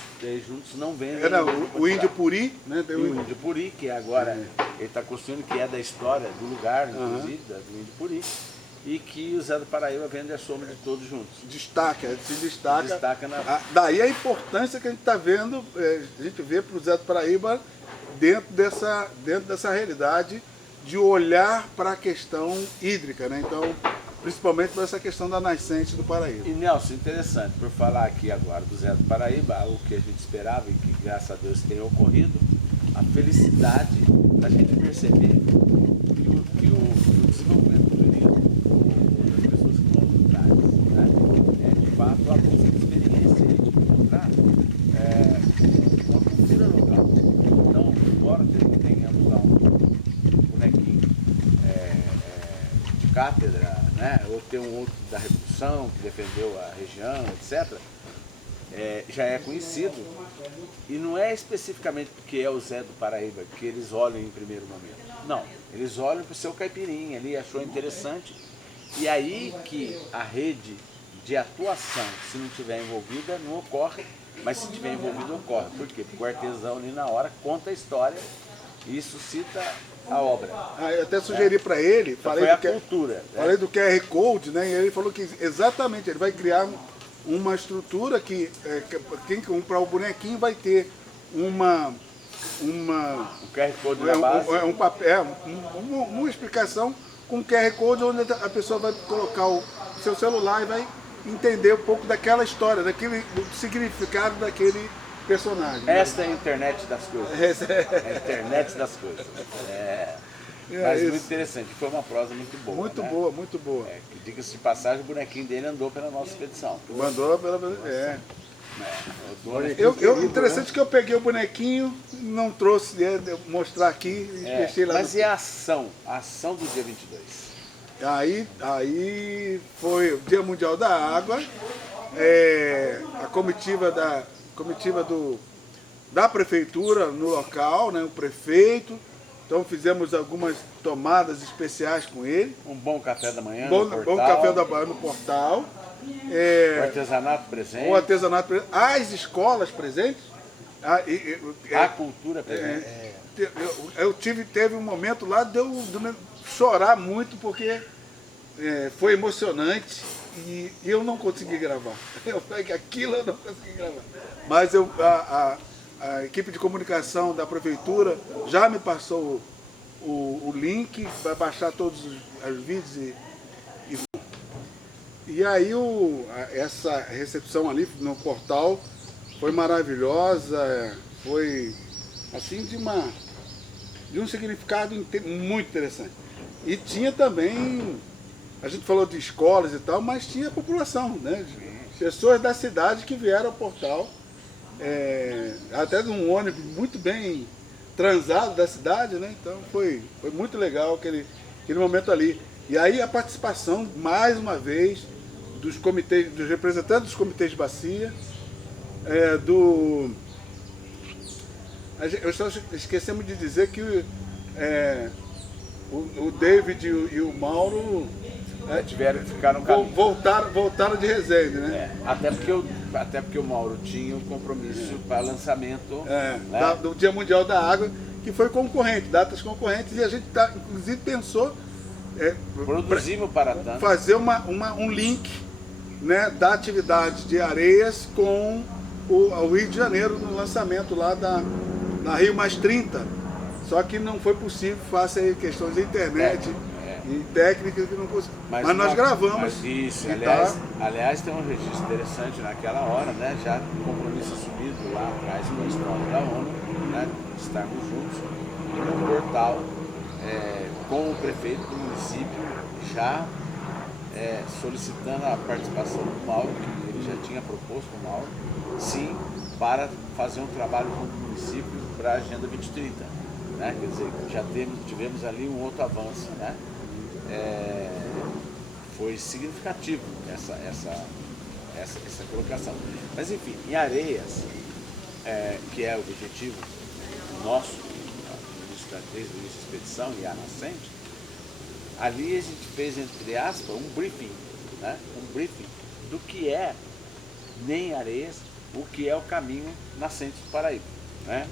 juntos não vendem. Era o Índio Puri, né? O Índio Puri, que agora ele está construindo, que é da história do lugar, inclusive, do Índio Puri, e que o Zé do Paraíba vende a soma de todos juntos. Se destaca daí a importância que a gente está vendo, a gente vê para o Zé do Paraíba dentro dessa realidade de olhar para a questão hídrica, né? Então, principalmente para essa questão da nascente do Paraíba. E Nelson, interessante, por falar aqui agora do Zé do Paraíba, o que a gente esperava e que graças a Deus tem ocorrido, a felicidade da gente perceber que o desenvolvimento do turismo, das pessoas que vão nos lugares, né, de fato a busca de experiência e de encontrar uma cultura local. Então, embora tenhamos lá um bonequinho de cátedra, né? Ou ter um outro da Revolução, que defendeu a região, etc., já é conhecido. E não é especificamente porque é o Zé do Paraíba que eles olham em primeiro momento. Não, eles olham para o seu caipirinha ali, achou interessante. E aí que a rede de atuação, se não estiver envolvida, não ocorre, mas se estiver envolvido, ocorre. Por quê? Porque o artesão ali na hora conta a história e suscita a obra. Eu até sugeri para ele, então falei cultura. Falei do QR Code, né? E ele falou que exatamente ele vai criar uma estrutura que quem comprar o bonequinho vai ter um QR Code na base. Uma explicação com QR Code onde a pessoa vai colocar o seu celular e vai entender um pouco daquela história, do significado daquele personagem. Esta é a internet das coisas. É a internet das coisas. Mas muito interessante, foi uma prosa muito boa. Muito né? boa, muito boa. Diga-se de passagem, o bonequinho dele andou pela nossa expedição. Interessante que eu peguei o bonequinho, não trouxe, mostrar aqui e deixei lá. Mas e a ação do dia 22? Aí foi o Dia Mundial da Água, a comitiva da prefeitura no local, né, o prefeito. Então fizemos algumas tomadas especiais com ele. Um bom café da manhã bom café da manhã no portal. O artesanato presente. As escolas presentes. A cultura presente. Teve um momento lá de eu chorar muito, porque foi emocionante e eu não consegui gravar. Eu falei que aquilo eu não consegui gravar. Mas a equipe de comunicação da prefeitura já me passou o link para baixar todos os vídeos e aí essa recepção ali no portal foi maravilhosa, foi assim de um significado muito interessante. E tinha também, a gente falou de escolas e tal, mas tinha a população, né? Pessoas da cidade que vieram ao portal, até de um ônibus muito bem transado da cidade, né? Então foi muito legal aquele momento ali. E aí a participação, mais uma vez, dos representantes dos comitês de bacia, esquecemos de dizer que o David e o Mauro tiveram que ficar no caminho. Voltaram de Resende, né? Até porque o Mauro tinha um compromisso para lançamento né? Do Dia Mundial da Água, que foi concorrente, datas concorrentes, e a gente inclusive pensou produzimos para tanto fazer um link, né, da atividade de Areias com o Rio de Janeiro no lançamento lá na Rio Mais 30. Só que não foi possível, face a questões de internet e técnicas que não conseguimos. Mas nós gravamos. Isso, e aliás, tem um registro interessante naquela hora, né? Já compromisso assumido lá atrás com a história da ONU, né? De estarmos juntos, e no portal, com o prefeito do município, já solicitando a participação do Mauro, que ele já tinha proposto o Mauro, sim, para fazer um trabalho com o município para a Agenda 2030. Né? Quer dizer, já tivemos ali um outro avanço, né? Foi significativo essa colocação. Mas enfim, em Areias, que é o objetivo nosso, desde o início da expedição e a nascente, ali a gente fez, entre aspas, um briefing, né? Um briefing do que é, nem Areias, o que é o caminho nascente do Paraíba, né?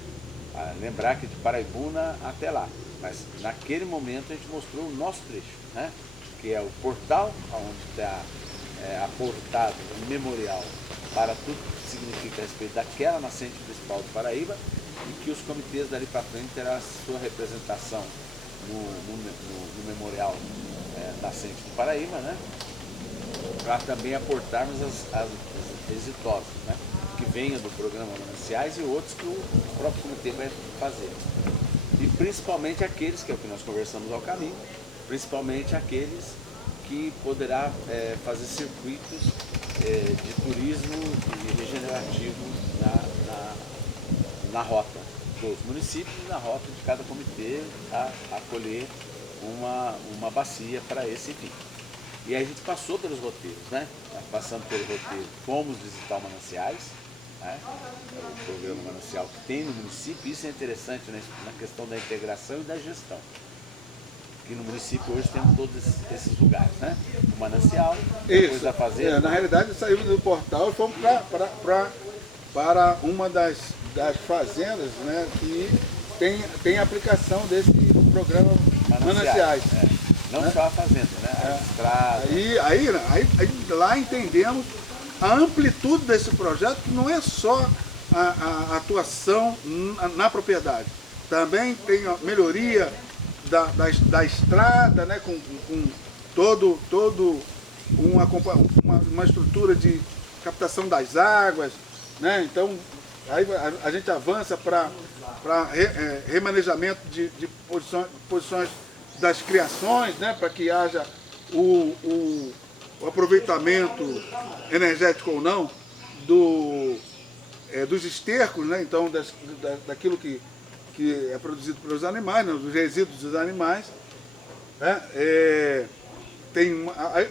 Lembrar que de Paraibuna até lá, mas naquele momento a gente mostrou o nosso trecho, né? Que é o portal, onde está aportado um memorial para tudo que significa a respeito daquela nascente principal do Paraíba, e que os comitês dali para frente terão a sua representação no memorial nascente do Paraíba, né? Para também aportarmos as exitosas, né? Que venha do programa Mananciais e outros que o próprio comitê vai fazer. E principalmente aqueles, que é o que nós conversamos ao caminho, principalmente aqueles que poderá fazer circuitos de turismo e regenerativo na rota dos municípios, na rota de cada comitê a acolher uma bacia para esse fim. E aí a gente passou pelos roteiros, né? Passando pelo roteiro, fomos visitar o Mananciais, né? O programa Manancial que tem no município. Isso é interessante, né? Na questão da integração e da gestão. Que no município hoje temos todos esses lugares, né? O Manancial, depois da fazenda. Na realidade saímos do portal e fomos para uma das fazendas, né, que tem aplicação desse programa Mananciais. Não só a fazenda, né? A estrada. Aí lá entendemos a amplitude desse projeto, que não é só a atuação na propriedade. Também tem a melhoria da estrada, né, com todo uma estrutura de captação das águas, né? Então aí a gente avança para remanejamento de posições das criações, né, para que haja o aproveitamento energético ou não dos estercos, né? Então daquilo que é produzido pelos animais, né, dos resíduos dos animais, né?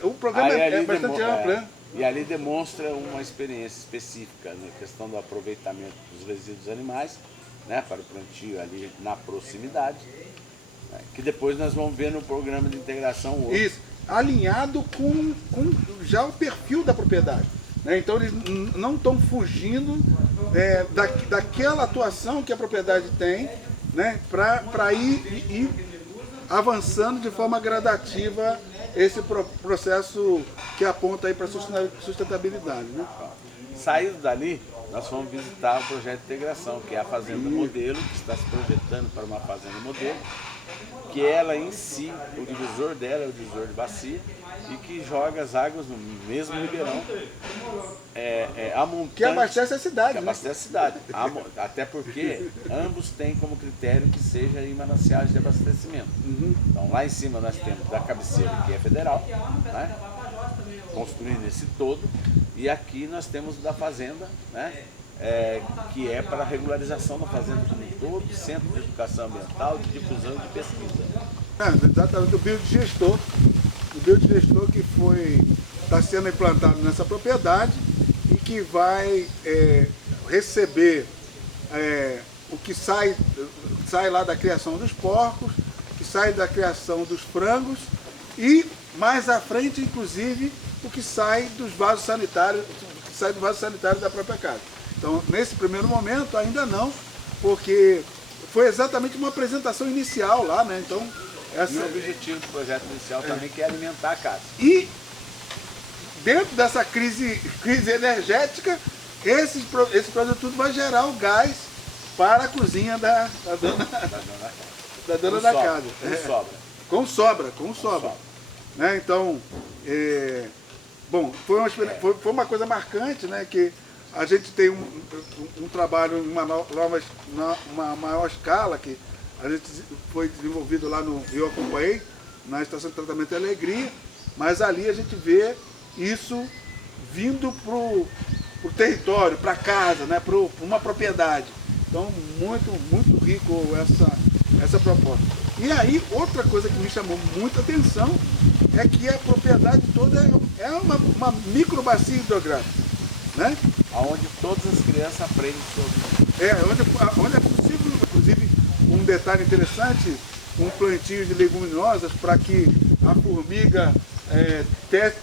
O programa é bastante amplo, né? E ali demonstra uma experiência específica na questão do aproveitamento dos resíduos animais, né, para o plantio ali na proximidade, né, que depois nós vamos ver no programa de integração outro. Isso, alinhado com já o perfil da propriedade, né? Então eles não estão fugindo daquela atuação que a propriedade tem, né, para ir avançando de forma gradativa esse processo que aponta aí para a sustentabilidade, né? Saído dali, nós fomos visitar o projeto de integração, que é a Fazenda Modelo, que está se projetando para uma Fazenda Modelo, que ela em si, o divisor dela é o divisor de bacia, e que joga as águas no mesmo ribeirão, a montanha, Que abastece a cidade. que abastece a cidade. Até porque ambos têm como critério que seja em mananciais de abastecimento. Então lá em cima nós temos da cabeceira, que é federal, né, construindo esse todo, e aqui nós temos da fazenda, né, que é para a regularização da fazenda como um todo, centro de educação ambiental, de difusão e de pesquisa. Exatamente, o biodigestor. O biodigestor que está sendo implantado nessa propriedade e que vai receber o que sai lá da criação dos porcos, que sai da criação dos frangos e mais à frente, inclusive, o que sai dos vasos sanitários, da própria casa. Então, nesse primeiro momento, ainda não, porque foi exatamente uma apresentação inicial lá, né? Então, E o objetivo do projeto inicial também que é alimentar a casa. E dentro dessa crise energética, esse produto tudo vai gerar o gás para a cozinha da dona da casa. Com sobra. Com sobra. Né? Então, bom, foi uma coisa marcante, né? Que a gente tem um trabalho em uma maior escala, que a gente foi desenvolvido lá eu acompanhei, na Estação de Tratamento de Alegria, mas ali a gente vê isso vindo para o território, para casa, né, para uma propriedade. Então, muito, muito rico essa proposta. E aí, outra coisa que me chamou muita atenção é que a propriedade toda é uma microbacia hidrográfica, né? Onde todas as crianças aprendem sobre onde é possível, inclusive, um detalhe interessante, um plantio de leguminosas para que a formiga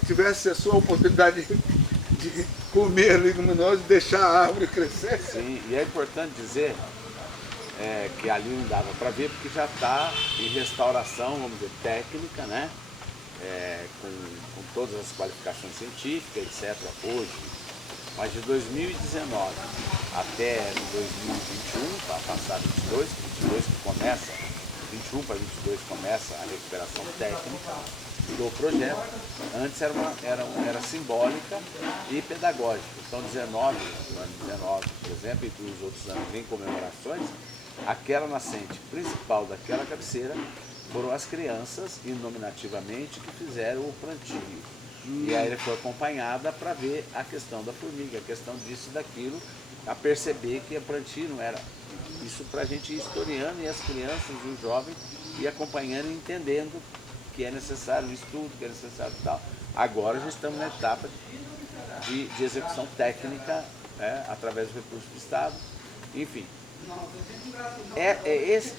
tivesse a sua oportunidade de comer leguminosas e deixar a árvore crescer. Sim, e é importante dizer que ali não dava para ver, porque já está em restauração, vamos dizer, técnica, né? Com todas as qualificações científicas, etc. hoje. Mas de 2019 até 2021, para passar 22 que começa, 21 para 22 começa a recuperação técnica do projeto. Antes era simbólica e pedagógica. Então, no ano 19, por exemplo, e os outros anos em comemorações, aquela nascente principal daquela cabeceira foram as crianças, inominativamente, que fizeram o plantio. E aí ele foi acompanhada para ver a questão da formiga, a questão disso e daquilo, a perceber que a plantio não era isso, para a gente ir historiando e as crianças e os jovens ir acompanhando e entendendo que é necessário um estudo, que é necessário tal. Agora já estamos na etapa de execução técnica, através do recurso do Estado, enfim.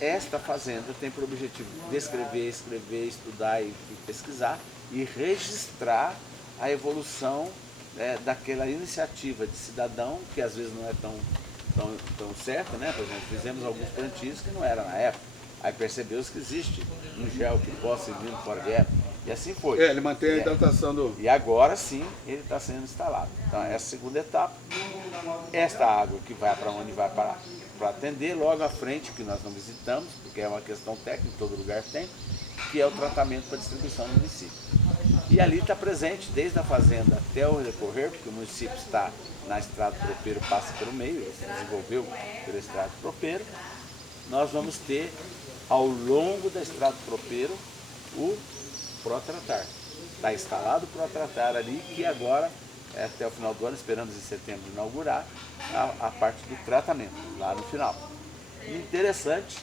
Esta fazenda tem por objetivo descrever, escrever, estudar e pesquisar e registrar a evolução daquela iniciativa de cidadão, que às vezes não é tão certa, né? Por exemplo, fizemos alguns plantios que não era na época, aí percebeu-se que existe um gel que possa ir vindo fora de época, e assim foi. Ele mantém a hidratação do... E agora sim ele está sendo instalado. Então essa segunda etapa, esta água que vai para onde vai para atender, logo à frente, que nós não visitamos, porque é uma questão técnica, todo lugar tem, que é o tratamento para distribuição no município. E ali está presente, desde a fazenda até o recorrer, porque o município está na estrada tropeiro, passa pelo meio, ele se desenvolveu pela estrada tropeiro. Nós vamos ter, ao longo da estrada tropeiro, o Protratar. Está instalado o Protratar ali, que agora, até o final do ano, esperamos em setembro inaugurar a parte do tratamento, lá no final. E interessante,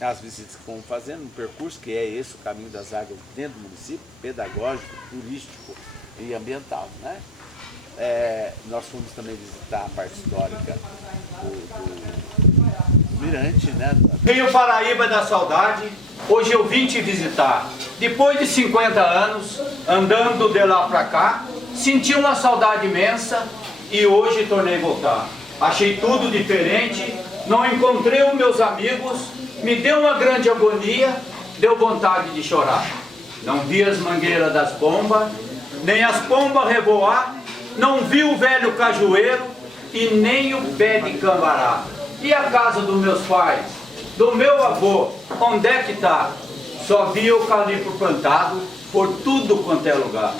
as visitas que fomos fazendo, um percurso que é esse, o caminho das águas dentro do município, pedagógico, turístico e ambiental, né? Nós fomos também visitar a parte histórica do Mirante, né? Rio Paraíba da Saudade, hoje eu vim te visitar. Depois de 50 anos, andando de lá pra cá, senti uma saudade imensa e hoje tornei voltar. Achei tudo diferente, não encontrei os meus amigos, me deu uma grande agonia, deu vontade de chorar. Não vi as mangueiras das pombas, nem as pombas revoar, não vi o velho cajueiro, e nem o pé de cambará. E a casa dos meus pais, do meu avô, onde é que está? Só vi eucalipto plantado por tudo quanto é lugar.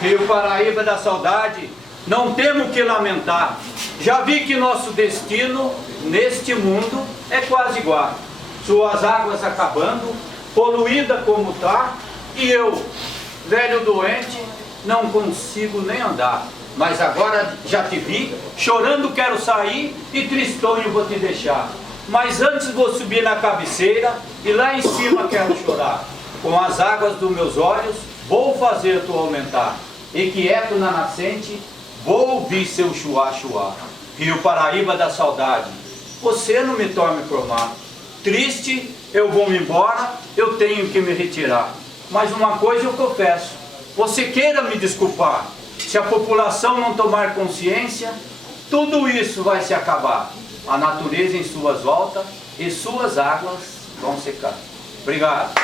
Rio Paraíba da saudade, não temos que lamentar. Já vi que nosso destino neste mundo é quase igual. Suas águas acabando, poluída como está, e eu, velho doente, não consigo nem andar. Mas agora já te vi, chorando quero sair e tristonho vou te deixar. Mas antes vou subir na cabeceira e lá em cima quero chorar. Com as águas dos meus olhos vou fazer tu aumentar. E quieto na nascente vou ouvir seu chuá-chuá. Rio Paraíba da saudade, você não me torne por mar. Triste, eu vou me embora, eu tenho que me retirar. Mas uma coisa eu confesso, você queira me desculpar. Se a população não tomar consciência, tudo isso vai se acabar. A natureza em suas voltas e suas águas vão secar. Obrigado.